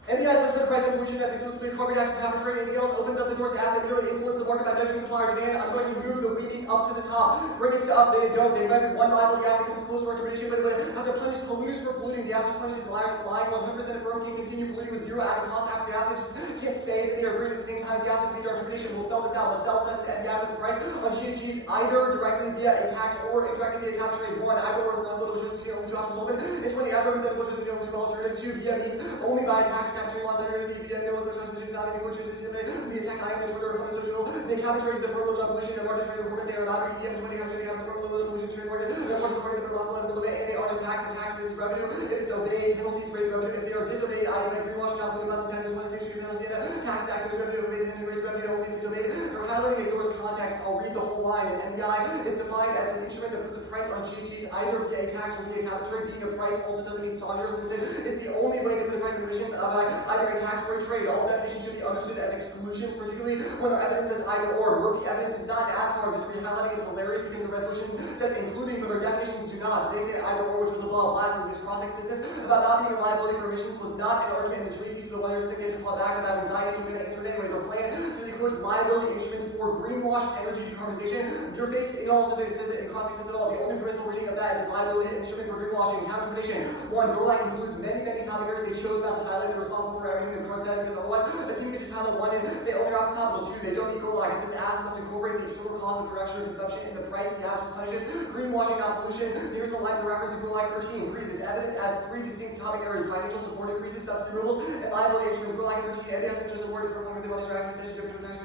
MBI is much for the price evolution that's exclusively carbon dioxide capture. Anything else opens up the doors to have that really influence the market by measuring supply or demand. I'm going to move the wheat meat up to the top. Bring it to up, they don't. They might be one liable the that comes close to our interpretation, but it would have to punish polluters for polluting. The app just punishes liars for lying. 100% of firms can continue polluting with zero added cost after the app. They just can't say that they agree at the same time. The app just made our interpretation. We'll spell this out. We'll sell assess the MBI puts a price on GHGs either directly via a tax or indirectly via capture rate. 1. Either or is not notable choice between only 2 options open. And 20. Either means notable choice between only 2 alternatives. 2. Via means only by tax capture laws under via no such machines not any choice via tax item, Twitter, comment social, they cap and trade is a firm limit on pollution, and market trade performance, they are not EDF and 20 cap trading is a firm limit on pollution trade market. The markets are market for lots of limit, and they are tax and tax rates revenue. If it's obeyed, penalties rates revenue. If they are disobeyed, i.e. like greenwashing, not polluting lots of tenders, one safety penalty, and tax revenue, obeyed, penalty rates revenue, only if disobeyed. They're highlighting ignores context. I'll read the whole line. An MBI is defined as an instrument that puts a price on GHGs either via a tax or via a cap and trade. Being a price also doesn't mean Saunders, since it is the only way they put a price on emissions of either a tax or a trade. All definitions should be understood as exclusions, particularly when our evidence says either or. Murphy evidence is not an AFF. This highlighting is hilarious because the resolution says including, but our definitions do not. They say either or, which was above. Lastly, this cross-ex business about not being a liability for emissions was not an argument in the Tracy, so the one who doesn't get to claw back without anxiety, so we're going to answer it anyway. Their plan says the quotes liability instrument for greenwash energy decarbonization. Your face analysis says it in cross-ex says it all. The only permissible reading of that is a liability instrument for greenwashing. Counterpredation. One, Gorlak includes many topic areas. They chose not to highlight. They're responsible for everything the current says, because otherwise a team could just highlight one and say only opposite topical. Two, they don't need Gorlak. It says AFF must incorporate the external cost of production and consumption in the price. The AFF just punishes greenwashing, not pollution. Here's the line for reference in Gorlak 13. 3. This evidence adds 3 distinct topic areas: financial support increases, subsidy removals, and liability insurance. Gorlak 13. MBS interest awarded for the money for active session to tax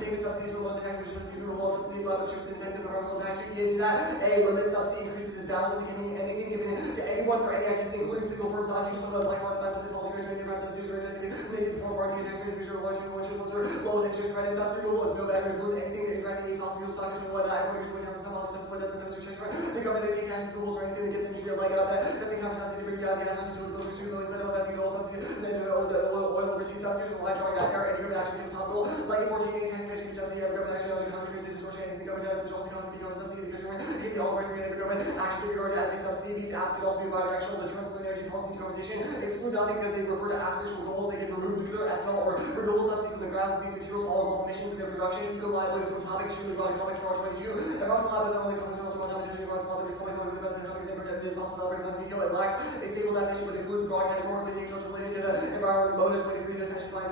payment subsidies for loans and tax subsidies removals, subsidies, liability insurance, and negative environmental impact. TAs that a limit subsidy increases is boundless. It can mean anything given to anyone for any activity, including single firms, not each one of the likes of the subsidy policy, training, subsidies, or anything. Make it for RTA tax rates, visual large low interest credit subsidy removal is no better includes anything that indirectly aids fossil fuel stock between what everyone agrees when it comes to some fossil fuel doesn't subsidy checks for the government they take tax removals or anything that gets industry a leg up that's in conference to bring down the average to those 2 million federal that's gold subsidy and then the oil overseas subsidy will drawing down air and the government action gives topical like 14 tax commission subsidy of government action on the economy creates a distortion and the government does which also causes the government subsidy the government give the all pricing and government action with regard to as a subsidy. These apps could also be bidirectional. The terms of the energy policy decarbonization exclude nothing because they refer to aspirational goals. They can remove nuclear, ethanol, or renewable subsidies from the grounds of these materials all involve emissions in their production. Eco liabilities for topic should be brought in complex for R22. Everyone's allowed with only complex for one topic to everyone's allowed with complex only with the topics in this possible elaborate in detail. It lacks a stable definition but includes broad categorically statements related to the environment. Bonus 23 to section 5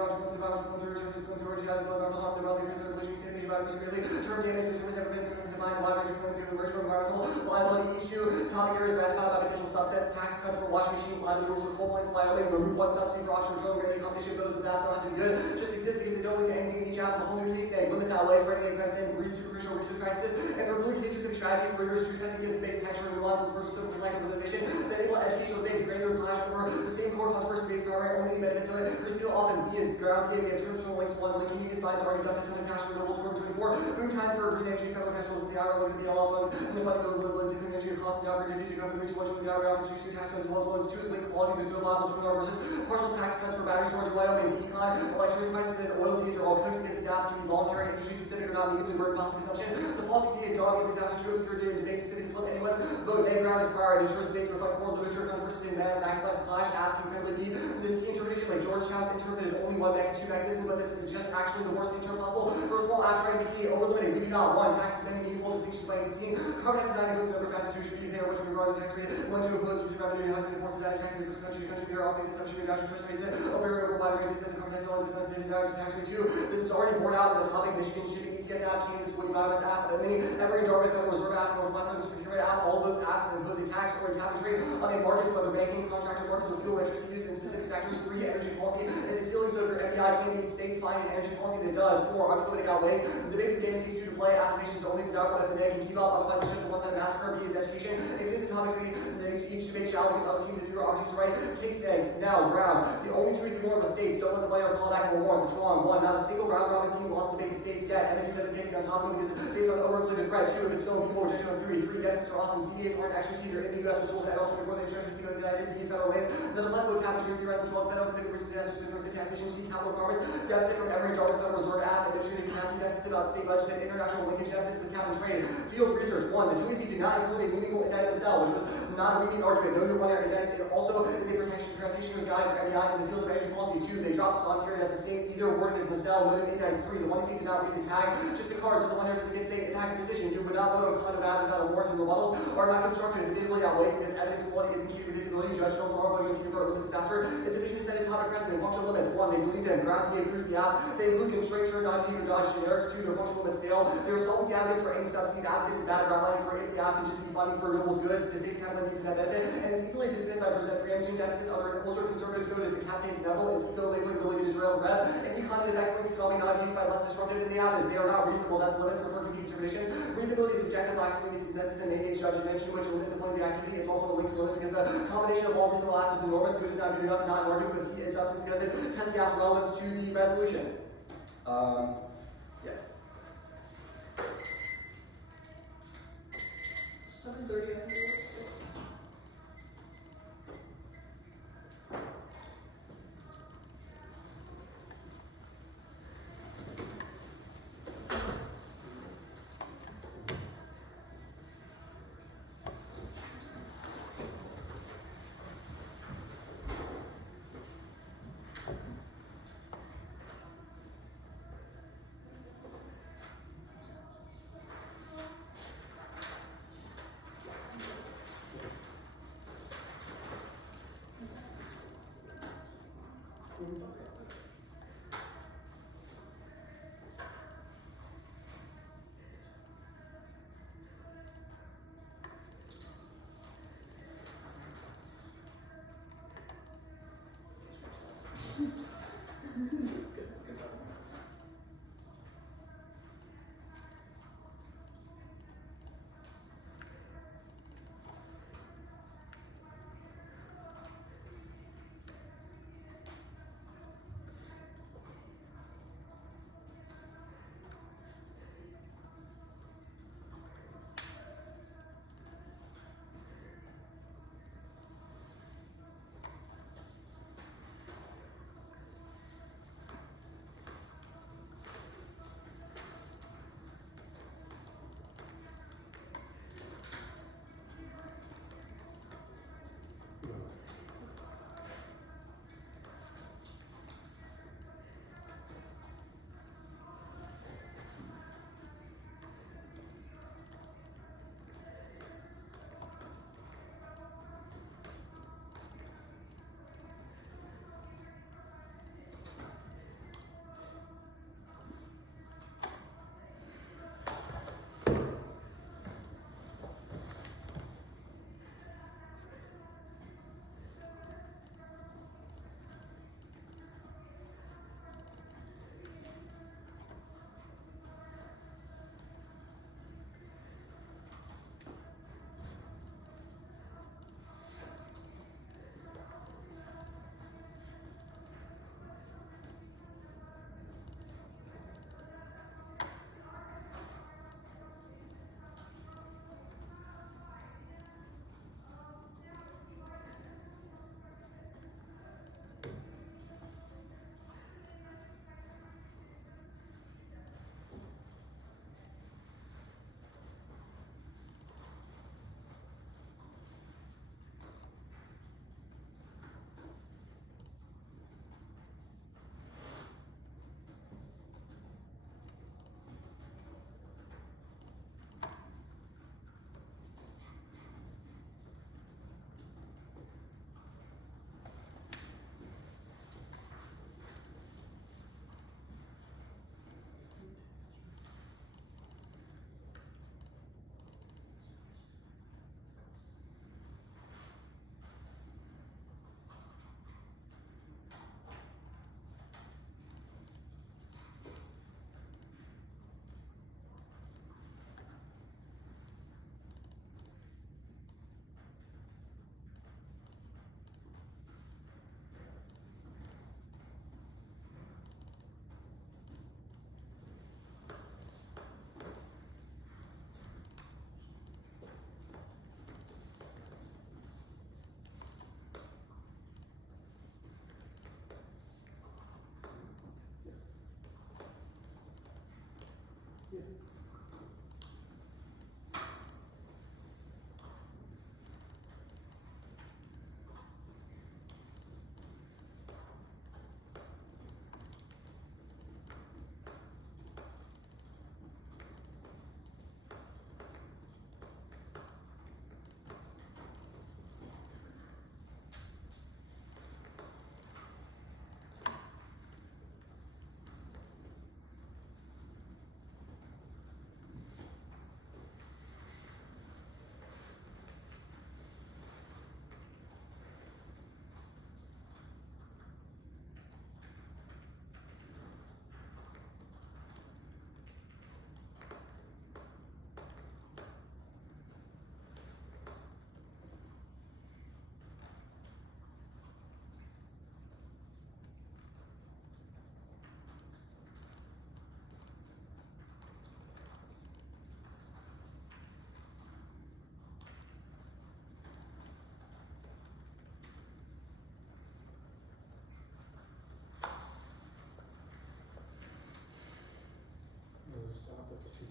environmental term damage which has never been defined wide range of claims to emerge from environmental liability. Each new topic area is ratified by potential subsets. Tax cuts for washing machines, liability rules for coal plants, Wyoming, remove one subsidy for offshore drilling, any competition of those disasters don't have to be good. Just exist because they don't lead to anything in each app. It's a whole new case tag, limits outweigh, spreading a thin, breed superficial research practices, and for really case specific strategies for rigorous truth testing gives debates texture and nuance and spurs simple cycles of innovation that enable educational debates, granular clash over the same core controversy debates, primary only benefit to it. For steel offense, B is ground today. We have terms from links 1, linking these finds already done to ton of cash renewables for 24. Boom times for green energy, federal cash flows with the hour, look at the BLL fund, and the funding bill will take energy cost and operating digit government reach 1 with the hour office use tax cuts as well as ones 2 is link quality, there's no viable to versus partial tax cuts for battery storage in Wyoming, the econ, electricity prices and oil fees are all cooked because these apps can be voluntary, industry specific or not meaningfully burden cost consumption. The politics is gone because these apps are true, obscure data and debate specific to flip anyone's vote. NEG ground is prior and ensures debates reflect core literature, controversy, and backslash clash, asking kind of need this interpretation like Georgetown's interpret is only one two mechanism, but this is just actually the worst feature possible. For a small app trying to be over limited, we do not want taxes spending meaningful distinctions by 16. Carbon tax is not inclusive of factor 2 should be paid which regard the tax rate. 1 to impose user revenue, 100 enforce the data tax in country to country, there are obviously some reduction trust rates over wide rates as carbon tax laws besides the tax rate 2. This is already borne out in the topic Michigan shipping ETS app, Kansas Woody Biomass app, and many every Dartmouth Federal Reserve app, North Bethlehem Procurement app, all of those apps that impose a tax or a cap and trade on a market, whether banking, contractor markets, or fuel electricity use in specific sectors. 3. Energy policy is a ceiling so your MBI can be states find an energy policy that does. 4. Unlimited outweighs. The biggest game takes 2 to play. Applications only desirable if the NEG can keep up, otherwise it's just a one-time massacre. B is education. Explicit topics each debate shall because other teams have fewer opportunities to write. Case negs. Now, ground. The only choice of more of a states. Don't let the money on callback or warrants. It's wrong. 1. Not a single round robin team lost to make a state's debt. MSU doesn't get on top of it because it's based on overinflated threat. 2. If it's so, people reject it on 3. 3. Deficits are awesome. CDAs aren't actually either in the U.S. or sold to adults before they instructions to the United States to use federal lands. Nonetheless, both cap and trade CRS and 12 federal civic versus taxation, see capital requirements, deficit from every Dartmouth Federal Reserve app, administrative capacity deficits about state budgets and international linkage deficits with cap and trade. Field research. 1. The Twizy did not include a meaningful indictment of cell, which was not a leading argument. No new one-air indents. It also is a practitioner's guide for MBIs in the field of energy policy. 2. They dropped Sontier as the same either wording as Nocell, no new indents. 3. The 1C did not read the tag, just the card, so the one-air doesn't get state impact position. You would not vote on conduct bad without a warrant, and rebuttals are not constructed as admittedly outweighed because evidence quality isn't keeping predictability. Judge Jones are voting to for a limits disaster. It's sufficient to set a topic precedent. Functional limits. 1. They delete them. Ground TA approves the apps. They include constraint turn on or dodge generics. 2. Their functional limits fail. Their solvency advocates for any subsidy. Advocates bad ground lining for if the app can just be funding for renewables goods. The state's template needs to net benefit, and is easily dismissed by preemption deficits under ultra-conservative code as the captain's devil, is eco-labeling ability to drill red, and economic excellence can only not be used by less disruptive than the others. They are not reasonable, that's limits for competing traditions. Reasonability is subjective, lacks limited consensus, and mandates judgment, which limits upon the activity. It's also a link to limit because the combination of all reasonable acts is enormous. Good is not good enough, and not an argument, but C is substance because it tests the app's relevance to the resolution. Yeah. 7:30.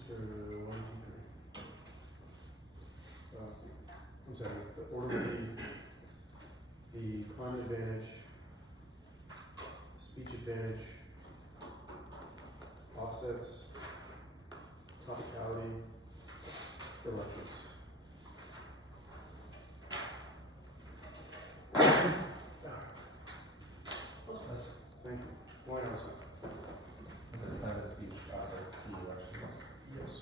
I'm sorry, the order would be the climate advantage, speech advantage, offsets, topicality, elections. Thank you. Why not? Is it climate speech offsets to elections? Yes.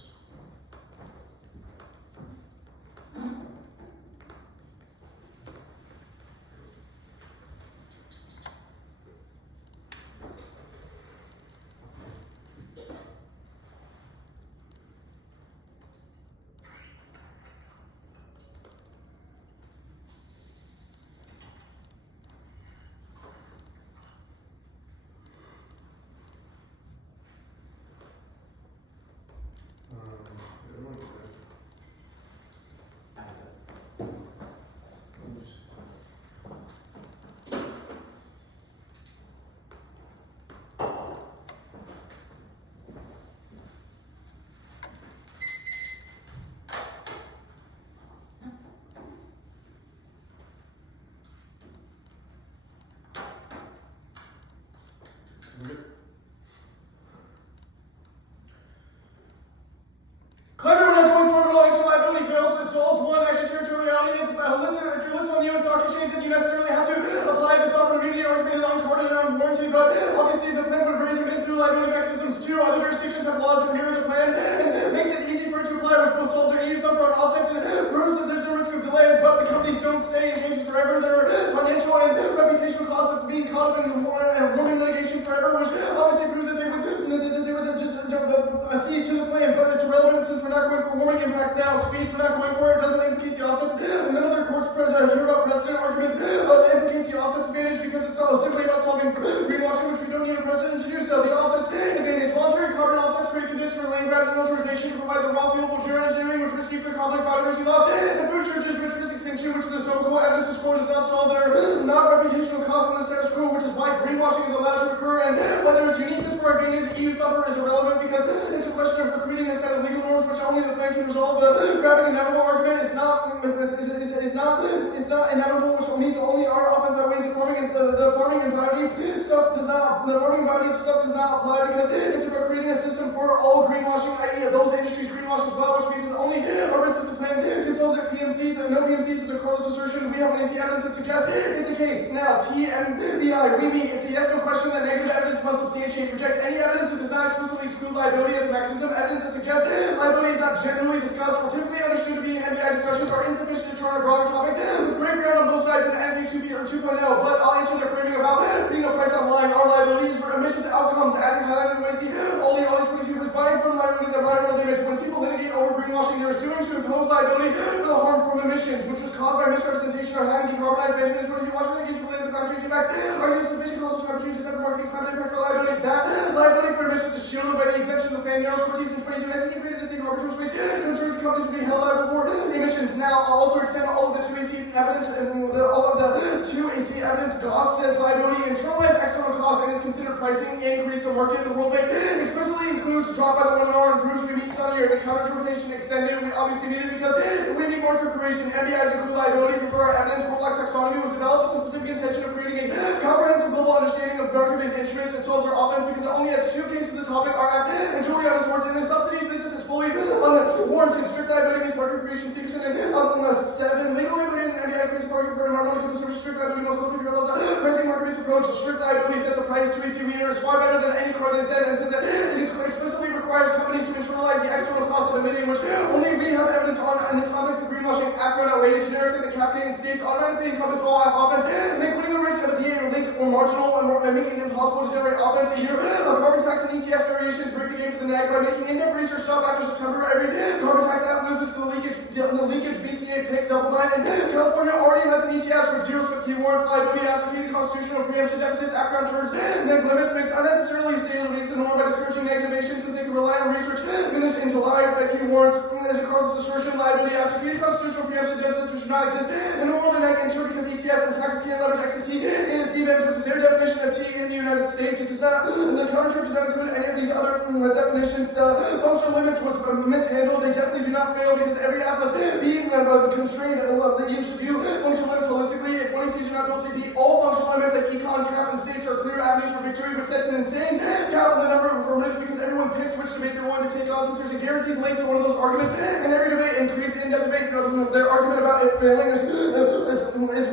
Claiming we're not going forward at all, actual liability fails, it solves one extraterritoriality. It's if you're listed on the US stock exchange, then you necessarily have to apply the sovereign immunity argument is uncarded and unwarranted, but obviously the plan would raise them in through liability mechanisms too. Other jurisdictions have laws that mirror the plan and makes it easy for it to apply, which both solves their EU thumper on offsets and proves that there's no risk of delay, but the companies don't stay in cases forever. There are financial and reputational costs of being caught up in warming litigation forever, which obviously proves that they would just accede to the plan, but it's irrelevant since we're not going for warming impact now. Speech, we're not going for it, doesn't implicate the offsets. And none of their courts hear about precedent argument implicates the offsets advantage because it's simply about solving greenwashing, which we don't need a precedent to do so. The offsets advantage. Voluntary carbon offsets create conditions for land grabs and militarization to provide the raw fuel for geoengineering, which would keep the conflict biodiversity loss, and food shortages, which risk extinction, which is a so-called evidence of score does not solve their not reputational costs in the status quo, which is why greenwashing is allowed to occur, and whether it's uniqueness for advantage, EU thumper is irrelevant because it's a question of recruiting a set of legal norms which only the plan can resolve. The grabbing inevitable argument is not inevitable, which means only our offense outweighs the farming, and the farming and biodiversity stuff does not. The farming and biodiversity stuff does not apply because it's about creating a system for all greenwashing, i.e., those industries greenwash as well, which means it's only a risk that the plan controls at PMCs, and no PMCs is a Carlos assertion. We haven't seen evidence that suggests it's a case. Now, TMBI, it's a yes/no question that negative evidence must substantiate. Reject any evidence that does not explicitly exclude liability as a mechanism. Evidence that suggests liability is not generally discussed or typically understood to be in NBI discussions are insufficient to chart a broader topic with great ground on both sides in NB 2.0. But I'll answer their framing about being a price online. Our liabilities for emissions outcomes, as highlighted when I see Ollie 22 was buying from liability that environmental damage. When people litigate over greenwashing, they're assuming to impose liability for the harm from emissions, which was caused by misrepresentation or having decarbonized Benjamin 22 watching litigation related to climate change impacts. Are you sufficient causal climate change to separate marketing climate impact for liability? That liability for emissions is shielded by the exemption of the plan. Narrows Cortese in 22 SEC created a safe harbor which ensures the companies will be held liable for emissions. Now, I'll also extend all of the 2AC evidence and all of the 2AC evidence. Goss says liability internalizes external costs and is considered pricing and creates a market. The World Bank explicitly includes drop by the 1 hour and proves we meet some year. The counter-interpretation extended. We obviously need it because we meet market creation. MBIs include liability. For our evidence, Goldilocks taxonomy was developed with the specific intention of creating a comprehensive global understanding of market-based instruments. It solves our offense because it only has two cases of the topic, RF and Juliana's words. In the subsidies business, it's fully unwarranted. Strict liability means market creation, secrecy, and 7. Legal liability is an MBI creates a market for environmental goods and services. Strict liability most closely parallels a pricing market-based approach. Strict liability sets a price to EC reader is far better than any card they said, and says that it explicitly requires companies to internalize the external cost of emitting, which only we have evidence on in the context of greenwashing. After outweighs the generics like the campaign states automatically encompass all offense, and then putting a risk of a DA or link or marginal and making it impossible to generate offense. A year of carbon tax and ETS variations rig the game for the NEG by making in-depth research stop after September. Every carbon tax app loses to the leakage BTA pick double blind, and California already has an ETS with zeros for key warrants, liability, absentee, constitutional preemption deficits, background turns, NEG limits, makes unnecessarily stable base the norm by discouraging neg innovation since they can rely on research finished into live by key warrants. As a Carlos assertion, liability, absentee, constitutional preemption deficits which do not exist in the world of NEG ensure because ETS ETS and taxes can't leverage X to T in the C-bands, which is their definition of T in the United States. It does not, the counter does not include any of these other definitions. The functional limits was mishandled. They definitely do not fail because every app must be constrained. You should view functional limits holistically. If one sees you not built to beat all functional limits like econ, cap, and states are clear avenues for victory, which sets an insane cap on the number of affirmatives because everyone picks which debate they're willing to take on since there's a guaranteed link to one of those arguments in every debate and creates an in-depth debate. Their argument about it failing is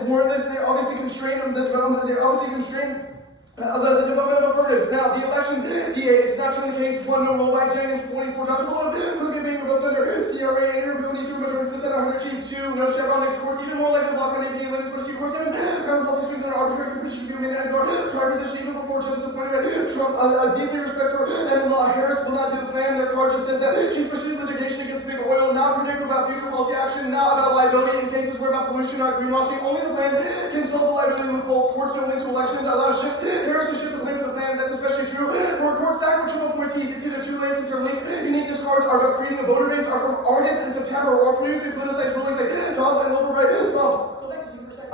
warrantless. They obviously constrain the development of affirmatives. Now, the election DA, it's not truly the case. One, no rollback, James 24, Dr. Gold, who can be revoked under CRA, interview needs to be majority percent, 102, no Chevron next course, even more likely to block on APA limits, but course 7, common policy strength under arbitrary capricious review, may not ignore prior position even before judges appointed by Trump. Deeply respectful and law. Harris will not do the plan. Their card just says that she's pursued litigation against big oil, not predictive about future policy action, not about liability in cases where about pollution, not greenwashing. Only the plan can solve the liability loophole. Courts don't link to elections. Allow Harris to shift the blame for the plan. That's especially true for a court stack with triple appointees. It's either too late since her link uniqueness cards are about creating a voter base, are from August and September, or producing politicized rulings like Dobbs and local right. Go back to T for a second.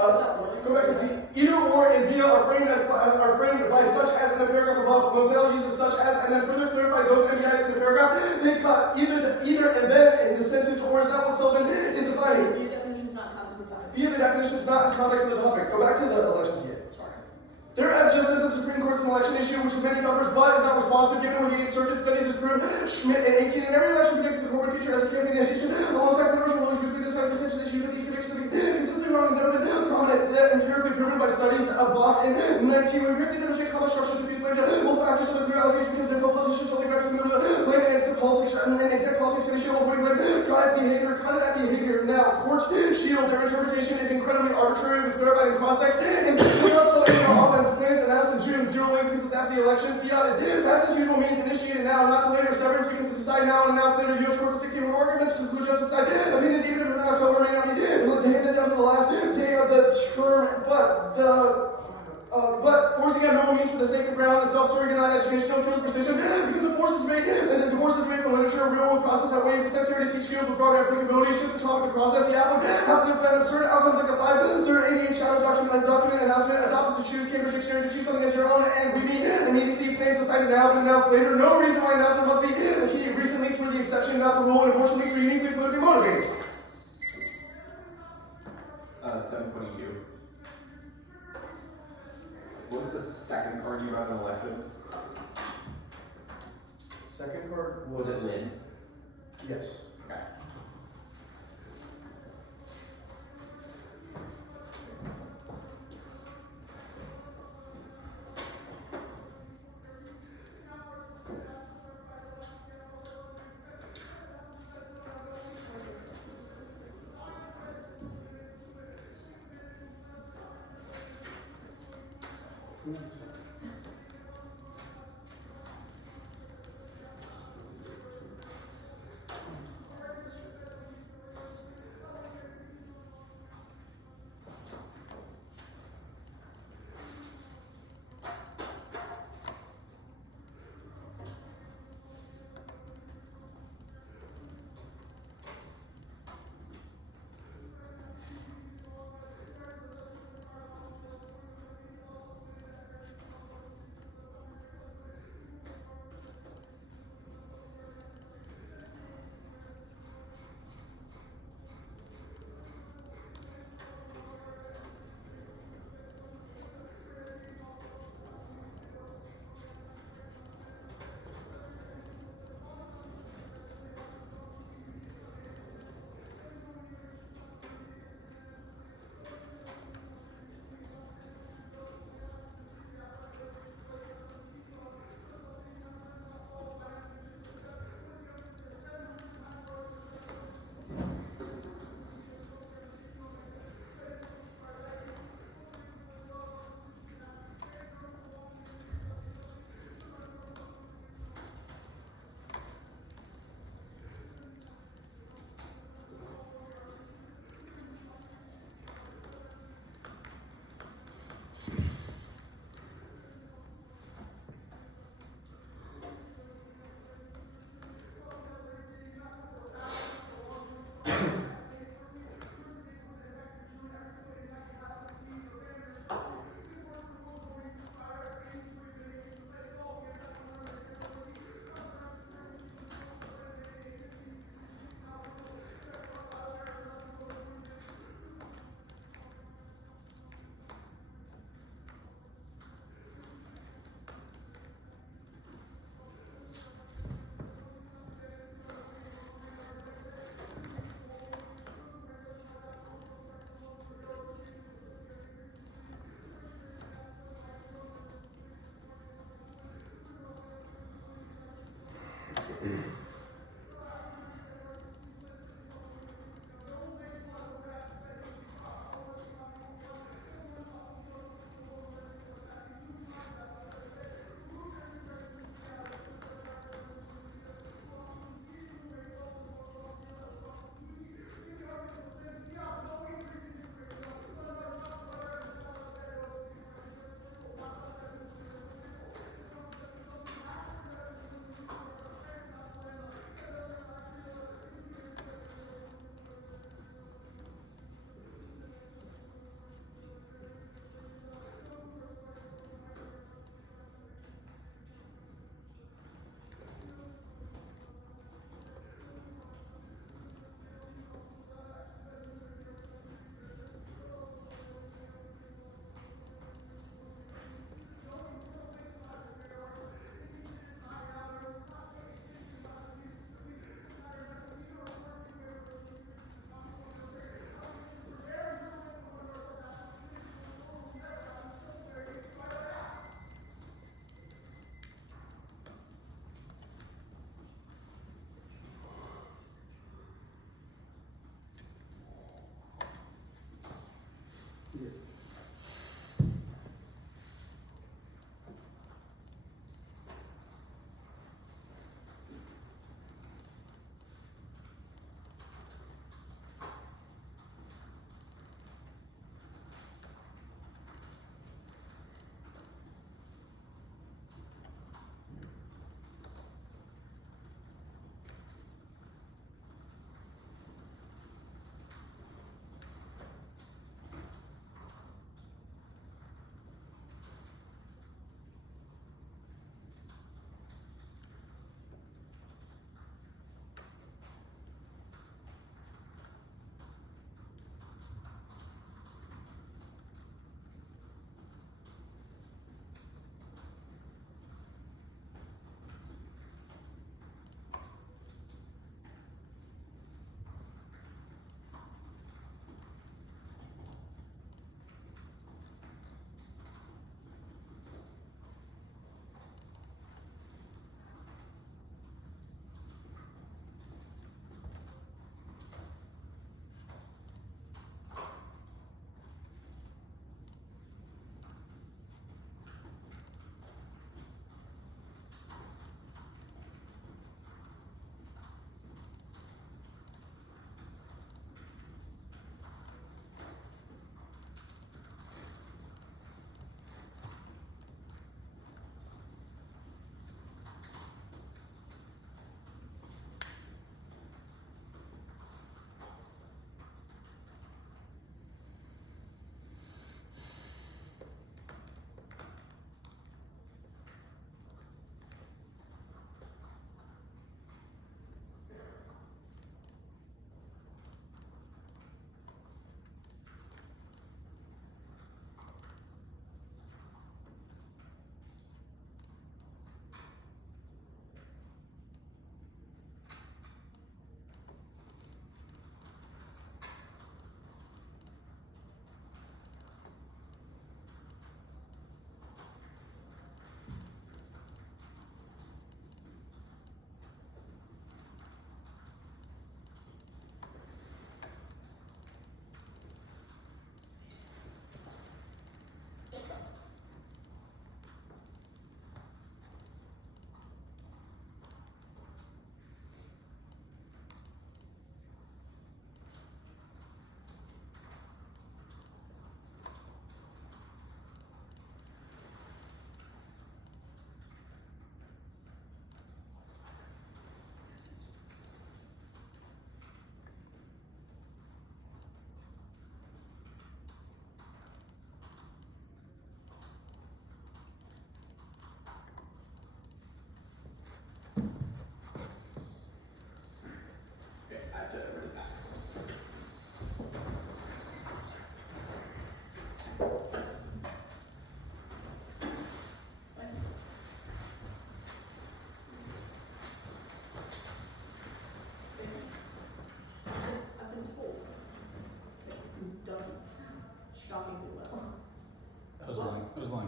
Go back to T. Either or and via are framed by such as in the paragraph above. Moselle uses such as and then further clarifies those MBIs in the paragraph. They cut either and then in the sentence, or is that what Sullivan is defining? Via definitions, not context of the topic. Via the definitions, not in context of the topic. Go back to the elections here. Their app just says the Supreme Court's an election issue, which is many numbers, but is not responsive given where the 8th Circuit studies has proved Schmidt and 18 in every election predicted the corporate future as a campaign issue alongside controversial rulings recently decided potential issue that these predictions have been consistently wrong has never been prominent. That empirically proven by studies of Bach in 19. When empirically demonstrate complex structures to fuse blame to multiple actors so the clear allocation becomes difficult. Politicians only grab to remove the blame and exit politics and exact politics an issue of avoiding blame, drive behavior, cut it at behavior. Now, courts shield their interpretation is incredibly arbitrary. We clarified in context and offense plans announced in June, zero link because it's after the election. Fiat is fast as usual means initiated now, not to later severance because to decide now and announce later. U.S. courts of 16 arguments conclude justice side opinions even if in October may not be able to hand it down to the last day of the term. But forcing out normal means for the sake of ground is self-serving and non-educational, kills precision because it forces debate and the divorces debate from literature, real-world process that ways necessary to teach skills with broader applicability, shifts the topic of process. The applicant have to defend absurd outcomes like the 588 shadow document announcement, adopt us to choose, Cambridge Dictionary to choose something as your own, and we and EDC plans decided now but announced later. No reason why announcement must be a key. Recent links were the exception, not the rule, and abortion links were uniquely politically motivated. 722. What was the second card you got in elections? Second card Was it Lynn? Yes. Okay.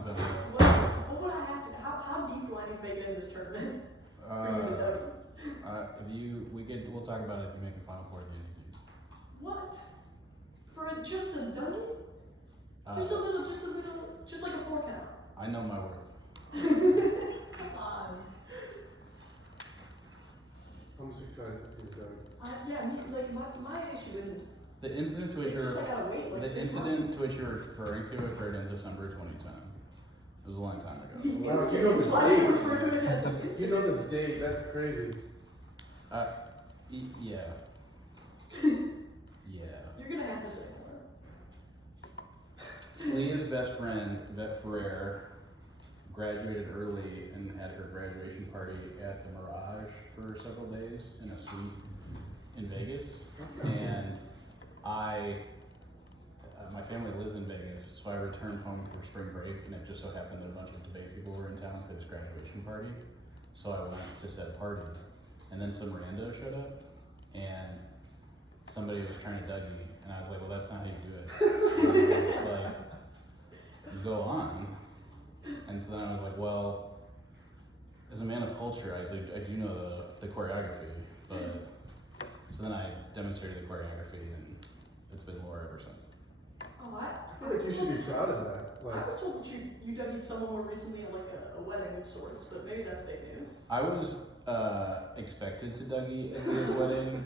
content. What would I have to? How deep do I need to make it in this tournament for you to Dougie? We'll talk about it if you make the final four of the NEGs. What? For just a Dougie? Just a little, just like a 4 count. I know my worth. Come on. I'm just excited to see it done. Yeah, my issue isn't. The incident to which It's just I gotta wait like 6 months. you're referring to occurred in December 2010. It was a long time ago. Wow, It's- you know it's the why I date. refer to it as an You incident. know the date, that's crazy. Yeah. Yeah. You're gonna have to say more. Leah's best friend, Vet Ferrer, graduated early and had her graduation party at the Mirage for several days in a suite in Vegas. And my family lives in Vegas, so I returned home for spring break, and it just so happened that a bunch of debate people were in town for this graduation party. So I went to said party, and then some rando showed up, and somebody was trying to Dougie, and I was like, well, that's not how you do it. And I was like, you go on. And so then I was like, well, as a man of culture, I do know the choreography, but so then I demonstrated the choreography, and it's been lore ever since. Oh, I feel like you should be proud of that. I was told that you Dougied someone more recently at like a wedding of sorts, but maybe that's fake news. I was expected to Dougie at his wedding.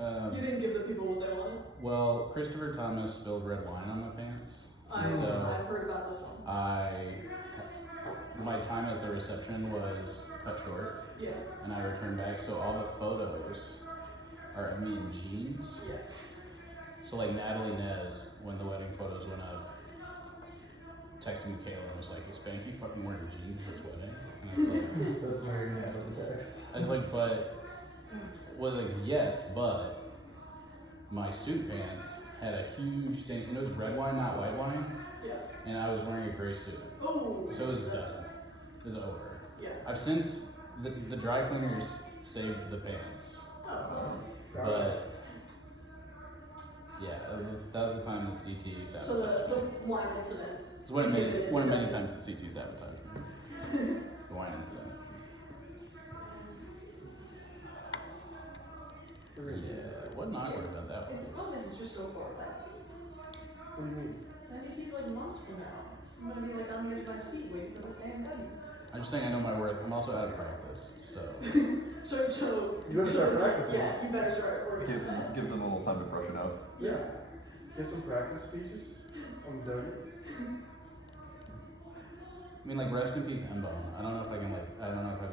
You didn't give the people what they wanted? Well, Christopher Thomas spilled red wine on my pants. I've So heard about this one. my time at the reception was cut short, Yeah. and I returned back, so all the photos are of me in jeans. Yeah. So like Natalie Nez, when the wedding photos went up, texted Michaela and was like, is Spanky fucking wearing jeans at this wedding? And I was like, That's where you're at with the text. I was like, yes, but my suit pants had a huge stain, and it was red wine, not white wine, Yes. and I was wearing a gray suit. Oh. So it was done. It was over. Yeah. I've since, the dry cleaners saved the pants, Oh. but yeah, that was the time that CT sabotaged So me. the wine incident. It's one of many times that CT sabotaged me. The wine incident. Yeah, wasn't awkward about that The one. problem is it's just so far back. What do you mean? NET's like months from now. I'm gonna be like on the edge of my seat waiting for this damn Dougie. I'm just saying I know my worth. I'm also out of practice, so. So. You better start practicing. Yeah, you better start working. Gives him a little time to brush it up. Yeah. Get some practice speeches on the Dougie. I mean, like, rest in peace, M-Bone. I don't know if I have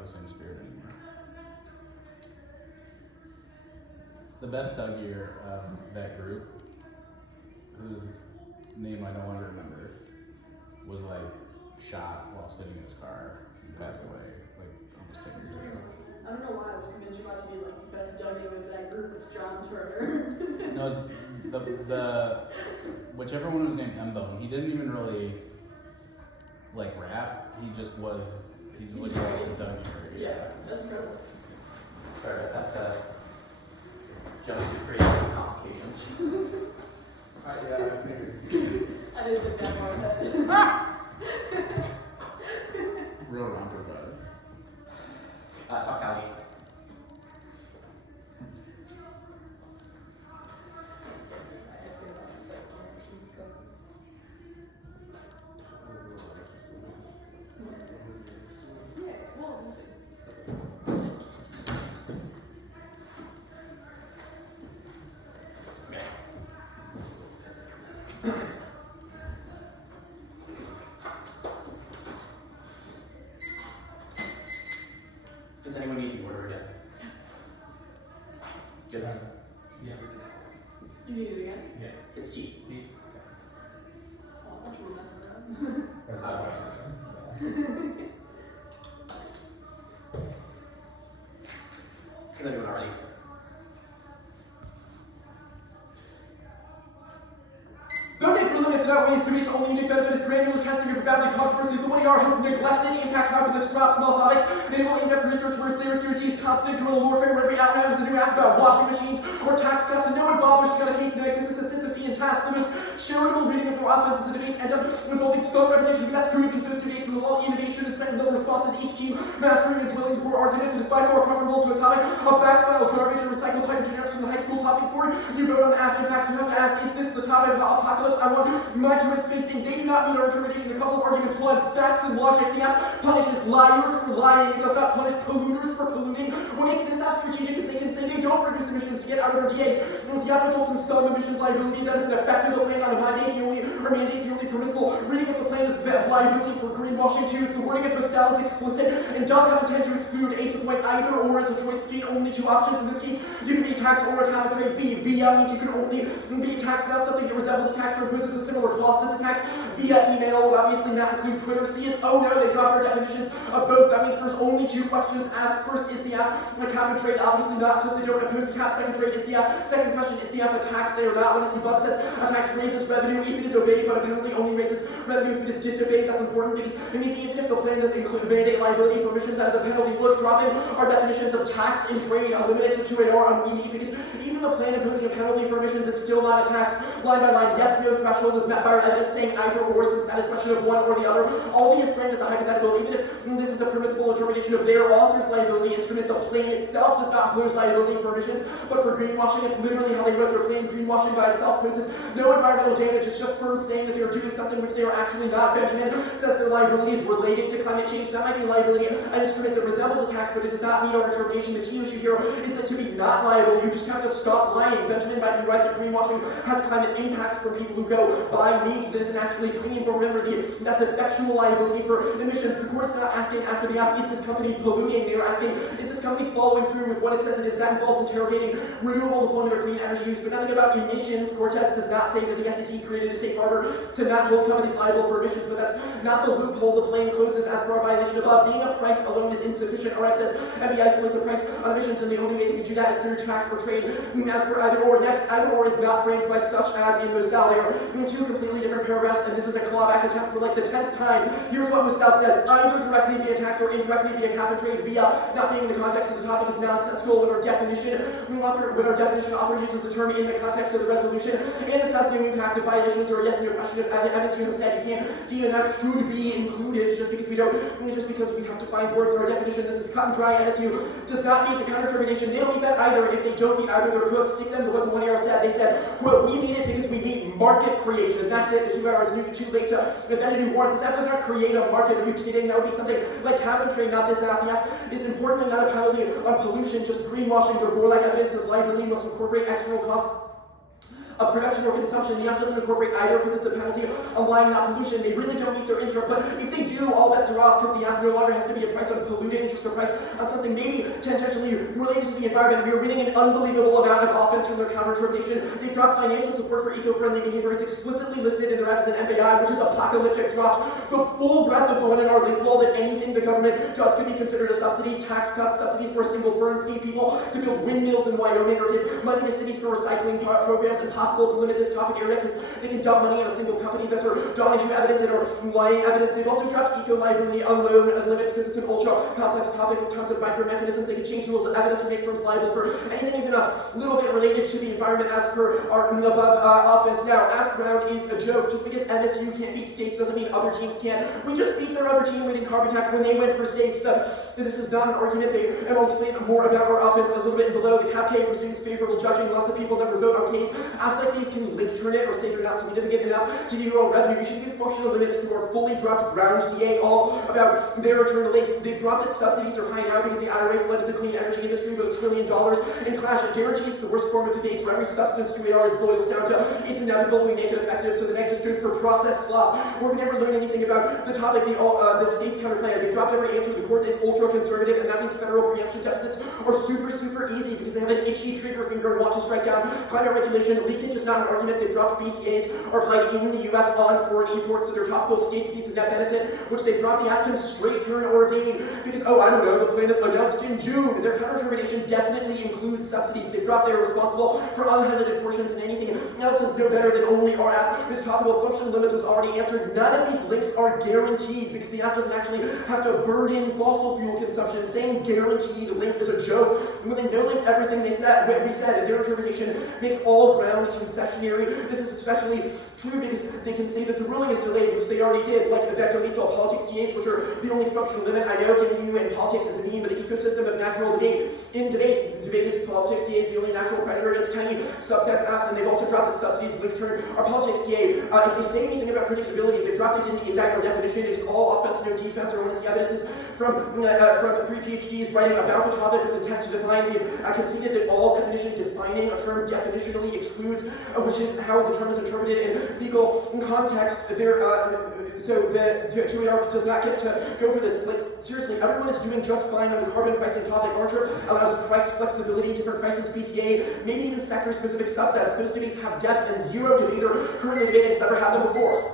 the same spirit anymore. The best Dougier of that group, whose name I no longer remember, was like shot while sitting in his car and passed away like almost 10 years ago. I don't know why I was convinced you're about to be like the best Dougie with that group is John Turner. No, it's the whichever one was named M-Bone, he didn't even really like rap. He just was the Dougie. Yeah, that's incredible. Sorry about that. Jumpsuit creates some complications. Yeah, I figured. I didn't think that far ahead. Real romper vibes. Talk Howdy. I asked him about the second generation's cover. Yeah, well, we'll see. Does anyone need the order again? Good. Yes. You need it again? Yes. It's T. Oh, I thought you were messing around. That's all right. Is anyone already? Though made for limits and outweighs through its only unique benefit is granular testing of gravity controversy, the 1AR has neglected impact calculus, drop small topics, enable in-depth research where theories guarantees constant guerrilla warfare where every outround is a new ask about washing machines or tax cuts, and no one bothers to cut a case negligence, assistant fee, and task limits, charitable reading of the offenses and debates end up involving some repetition, but that's good because those debates involve innovation and second-level responses, each team mastering and drilling core arguments, and is by far preferable to a topic of backfile, garbage, or recycled type of generics from the high school topic board. You vote on AFF impacts, you have to ask, is this the topic of the apocalypse? I want my two heads facing. They do not meet our interpretation. A couple of arguments. One, facts and logic. The app punishes liars for lying. It does not punish polluters for polluting. What makes this app strategic is they can say they don't reduce emissions to get out of our DAs. And if the app results in some emissions liability, that is an effect of the plan on a mandate. The only permissible reading of the plan is liability for greenwashing too. The wording of Mostel is explicit and does not intend to exclude a point either or as a choice between only two options. In this case, you can be taxed or a cap and trade. B, via means you can only be taxed, not something that resembles a tax or imposes a similar cost as a tax. Via email would obviously not include Twitter. C is, oh no, they dropped our definitions of both. That means there's only two questions asked. First, is the app a cap and trade? Obviously not, since they don't impose a cap. Second trade, is the app. Second question, is the app a tax? They are not. When it's but says a tax raises revenue if it is obeyed, but a penalty only raises revenue if it is disobeyed. That's important because it means even if the plan does include mandate liability for emissions as a penalty, look, dropping our definitions of tax and trade, eliminate to 2 or on we need, because even the plan imposing a penalty for emissions is still not a tax. Line by line, yes, no threshold is met by our evidence saying either or, since that is a question of one or the other. All the is framed as a hypothetical, even if this is a permissible interpretation of their author's liability instrument. The plan itself does not impose liability for emissions, but for greenwashing, it's literally how they wrote their plan. Greenwashing by itself poses no environmental damage. It's just firms saying that they are doing something which they are actually not. Benjamin says their liability is related to climate change. That might be liability, an instrument that resembles a tax, but it does not meet our interpretation. The key issue here is that to be not liable, you just have to stop lying. Benjamin might be right that greenwashing has climate impacts for people who go buy meat that isn't actually clean, but remember, that's effectual liability for emissions. The court's not asking after the app, is this company polluting? They are asking, is this company following through with what it says it is? That involves interrogating renewable deployment or clean energy use, but nothing about emissions. Cortez does not say that the SEC created a safe harbor to not hold companies liable for emissions, but that's not the loophole the plan closes as per our violation above. Being a price alone is insufficient. RF says MBIs place a price on emissions, and the only way they can do that is through tax or trade as per either or. Next, either or is not framed by such as in Mostel. They are two completely different paragraphs, and this is a clawback attempt for like the 10th time. Here's what Mostel says: either directly via tax or indirectly via cap and trade. Via not being in the context of the topic is nonsensical when our definition author uses the term in the context of the resolution, and this has no impact if violations or yes, no question if MSU has said you can't DNF should be included just because we have to find words in our definition. This is cut and dry. MSU does not meet the counter-termination. They don't meet that either, and if they don't meet either, they're cooked. Stick them to what the 1 hour said. They said, quote, we meet it because we meet market creation. That's it. The 2 hours too late to invent a new warrant. This app does not create a market. Are you kidding? That would be something like cap and trade, not this app. The app is importantly not a penalty on pollution, just greenwashing. Their Borlaug evidence says liability must incorporate external costs of production or consumption. The app doesn't incorporate either because it's a penalty on lying, not pollution. They really don't meet their intro, but if they do, all bets are off because the app no longer has to be a price on polluting, just a price on something maybe tangentially related to the environment. We are winning an unbelievable amount of offense from their counter-interpretation. They've dropped financial support for eco-friendly behavior. It's explicitly listed in their app as an MBI, which is apocalyptic. Dropped the full breadth of the one in our link wall that anything the government does could be considered a subsidy. Tax cuts, subsidies for a single firm, pay people to build windmills in Wyoming, or give money to cities for recycling programs. Impossible to limit this topic area because they can dump money on a single company that's donation evidence and or lying evidence. They've also dropped eco-liability alone and limits because it's an ultra-complex topic with tons of micro-mechanisms. They can change rules of evidence or make firms liable for anything even a little bit related to the environment as per our above offense. Now, AFF round is a joke. Just because MSU can't beat states doesn't mean other teams can't. We just beat their other team winning carbon tax when they went for states. This is not an argument. And I'll explain more about our offense a little bit below. The cap K presumes favorable judging. Lots of people never vote on Ks. Apps like these can link turn it or say they're not significant enough to give you a revenue. You should give functional limits to our fully dropped ground DA all about their return to links. They've dropped its subsidies are high now because the IRA flooded the clean energy industry with $1 trillion in clash. It guarantees the worst form of debates where every substance to ARs boils down to it's inevitable, we make it effective, so the NEG just goes for process slop. Where we never learn anything about the topic, the state's counterplan. They've dropped every answer. The court is ultra-conservative, and that means federal preemption deficits are super easy because they have an itchy trigger finger and want to strike down climate regulation. Leakage is not an argument. They've dropped BCAs are applied in the U.S. on foreign imports, so their topical states needs a net benefit, which they've dropped the African straight turn or evading because, oh, I don't know, the plan is announced in June. Their counter-termination definitely includes subsidies. They've dropped they are responsible for for unhighlighted portions and anything else is no better than only RF. This topic of functional limits was already answered. None of these links are guaranteed because the app doesn't actually have to burden fossil fuel consumption. Saying guaranteed link is a joke. And when they no-link everything we said, their interpretation makes all ground concessionary. This is especially true because they can say that the ruling is delayed, which they already did, like that deletes all politics DAs, which are the only functional limit. I know giving you in politics is a meme, but the ecosystem of natural debate. In debate is politics DA is the only natural predator against tiny subsets Fs, and they've also dropped that subsidies link turn our politics DA. If they say anything about predictability, they've dropped it, didn't indict our definition. It is all offense, no defense, or when it's the evidence is from 3 PhDs writing about the topic with intent to define. They've conceded that all definition defining a term definitionally excludes, which is how the term is interpreted in legal context. So the 2AR does not get to go for this. Like, seriously, everyone is doing just fine on the carbon pricing topic. Archer allows price flexibility, different prices, BCA, maybe even sector-specific subsets. Those debates have depth, and zero debater currently debating has ever had them before.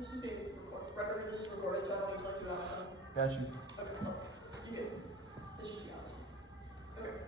This is being recorded. This is recorded, so I don't need to like do it out. Got you. Okay, cool. You good. This is the honest. Okay.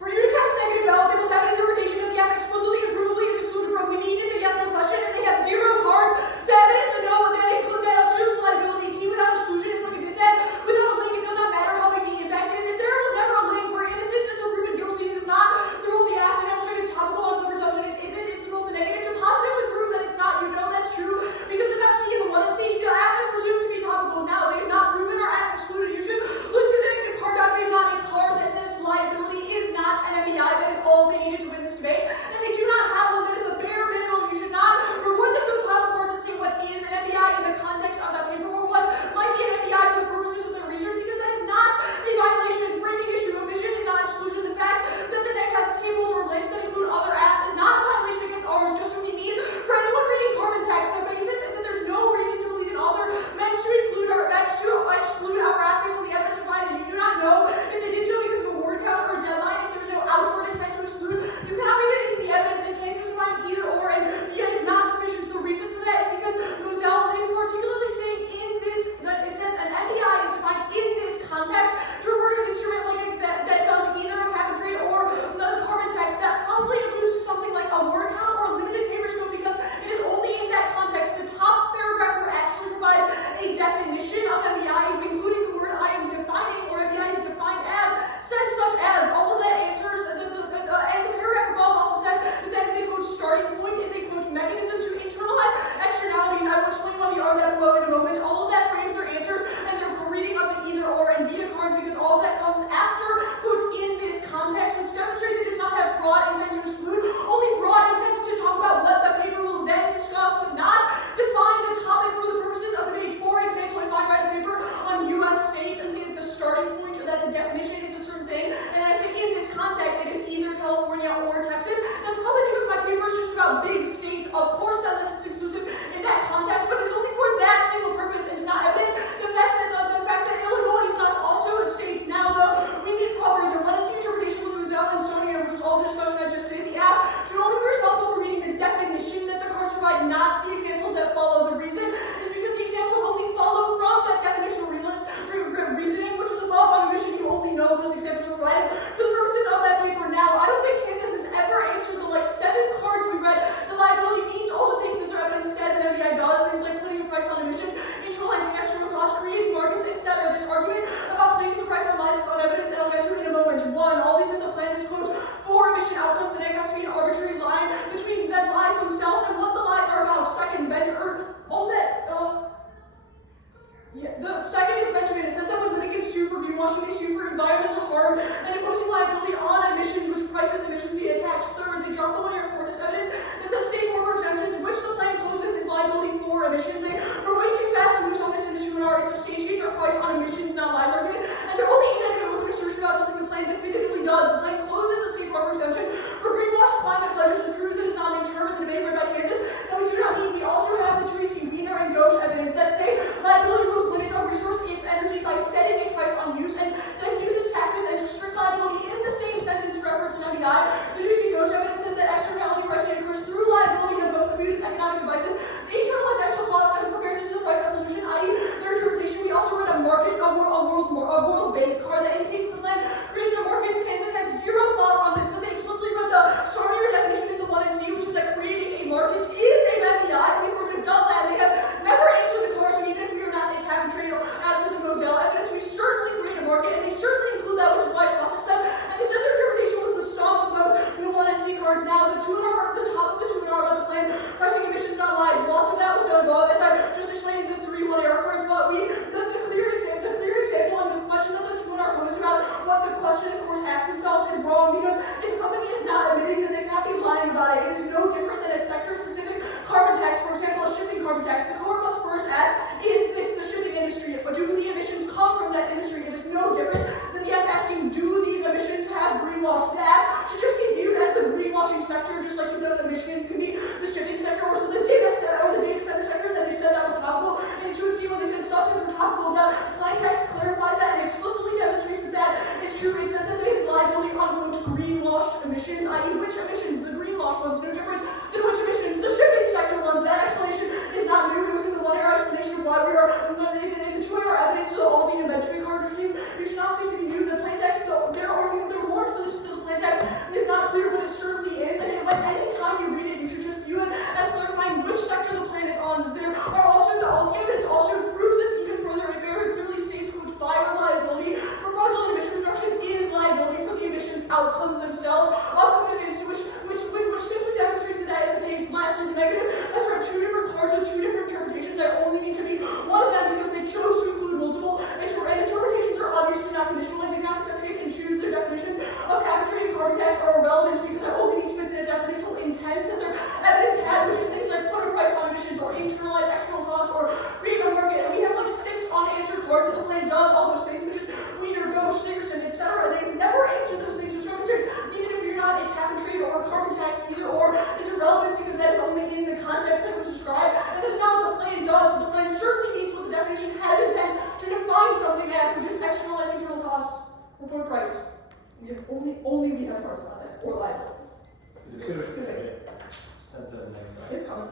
For you to cast a negative ballot, they must have an interpretation that the app explicitly and provably is excluded from. We need to say yes or no question, and they have 0 cards to evidence to know that they put that assumes liability. T without exclusion is like a dissent. Without a link, it does not matter how big the impact is. If there was never a link, we're innocent until proven guilty. It is not the rule of the app to demonstrate it's topical under the presumption it isn't. It's the rule of the negative to positively prove that it's not. You know that's true because without T in the one and C, the app Yeah, the second is Benjamin. It says that when litigants sue for greenwashing, they sue for environmental harm and imposing liability on emissions, which prices emissions via tax. Third, they drop the one-year corpus evidence that says safe harbor exemptions, which the plan closes is liability for emissions. They are way too fast and loose on this in the 2R. It substantiates our price on emissions, not lies argument. And their only inedited was an assertion about something the plan definitively does. The plan closes a safe harbor exemption for greenwash climate pledges, which proves it is not being termed in the debate read by Kansas. And we do not need. We also have the Tracy Wiener and Ghosh evidence that say liability rules limit our resource energy by setting a price on use and then uses taxes and strict liability in the same sentence reference in MBI. The Tracy Ghosh evidence says that externality pricing occurs through liability of both abused economic devices to internalize extra costs and compares it to the price of pollution, i.e. their interpretation. We also read a World Bank card that indicates the plan creates a market. Kansas had zero thoughts on this, but they explicitly read the Sarnier definition in the 1NC, which is that creating a market is a MBI, and the affirmative does that, and they have never answered the question, even if we are not a cap and trade, as with the Moselle evidence. We certainly create a market, and they certainly include that, which is why it costs them. And they said their interpretation was the sum of both the 1NC cards. Now, the top of the 2R about the plan, pricing emissions, not lies. Lots of that was done above, as I just explained the 3 1AR cards, but the clear example and the question that the 2R posed about what the question the course asks themselves is wrong, because if a company is not admitting that they cannot be lying about it, it is no different than a sector-specific carbon tax. For example, a shipping carbon tax. The court must first ask, is this the shipping industry? But do the emissions come from that industry? It is no different than the act asking, do these emissions have greenwash? The act should just be viewed as the greenwashing sector, just like the Michigan can be the shipping sector, or so the data center sectors, and they said that was topical. And you would see when they said substance were topical, that plain text clarifies that and explicitly demonstrates that that is true. It says that there is liability on quote greenwashed emissions, i.e. which emissions? The greenwash ones, no different than which emissions? The shipping sector ones. That explanation is not new. It was in the 1AR explanation of why we are in the 2AR evidence for the Aldi and Benjamin card, which means it should not seem to be new. The plain text, they're arguing their warrant for this the plain text is not clear, but it certainly is. And any time you read it, you should just view it as clarifying which sector the plan is on. There are also the Aldi evidence also proves this even further. It very clearly states, quote, viral liability for fraudulent emission reduction is liability for the emissions outcomes themselves of commitments, which simply demonstrated that is the case. Lastly, the negative. That's right, 2 different cards with 2 different interpretations. I only need to be one of them because they chose to include multiple. And interpretations are obviously not conditional, and they do not have to pick and choose their definitions of cap and trade and carbon tax are irrelevant because I only need to fit the definitional intent that their evidence has, which is things like put a price on emissions or internalize external costs or create a market. And we have like 6 unanswered cards that the plan does all those things, which is Wiener, Ghosh, Sigerson, etc. They've never answered those things, which demonstrates even if you're not a cap and trade or a carbon tax, either or, it's irrelevant because that is only in the context that it was described. And that's not what the plan does. The plan certainly meets what the definition has intent to define something as, which is externalize internal costs or put a price. We have only we have cards about that, or liability. Good. Sent a name, right? It's coming.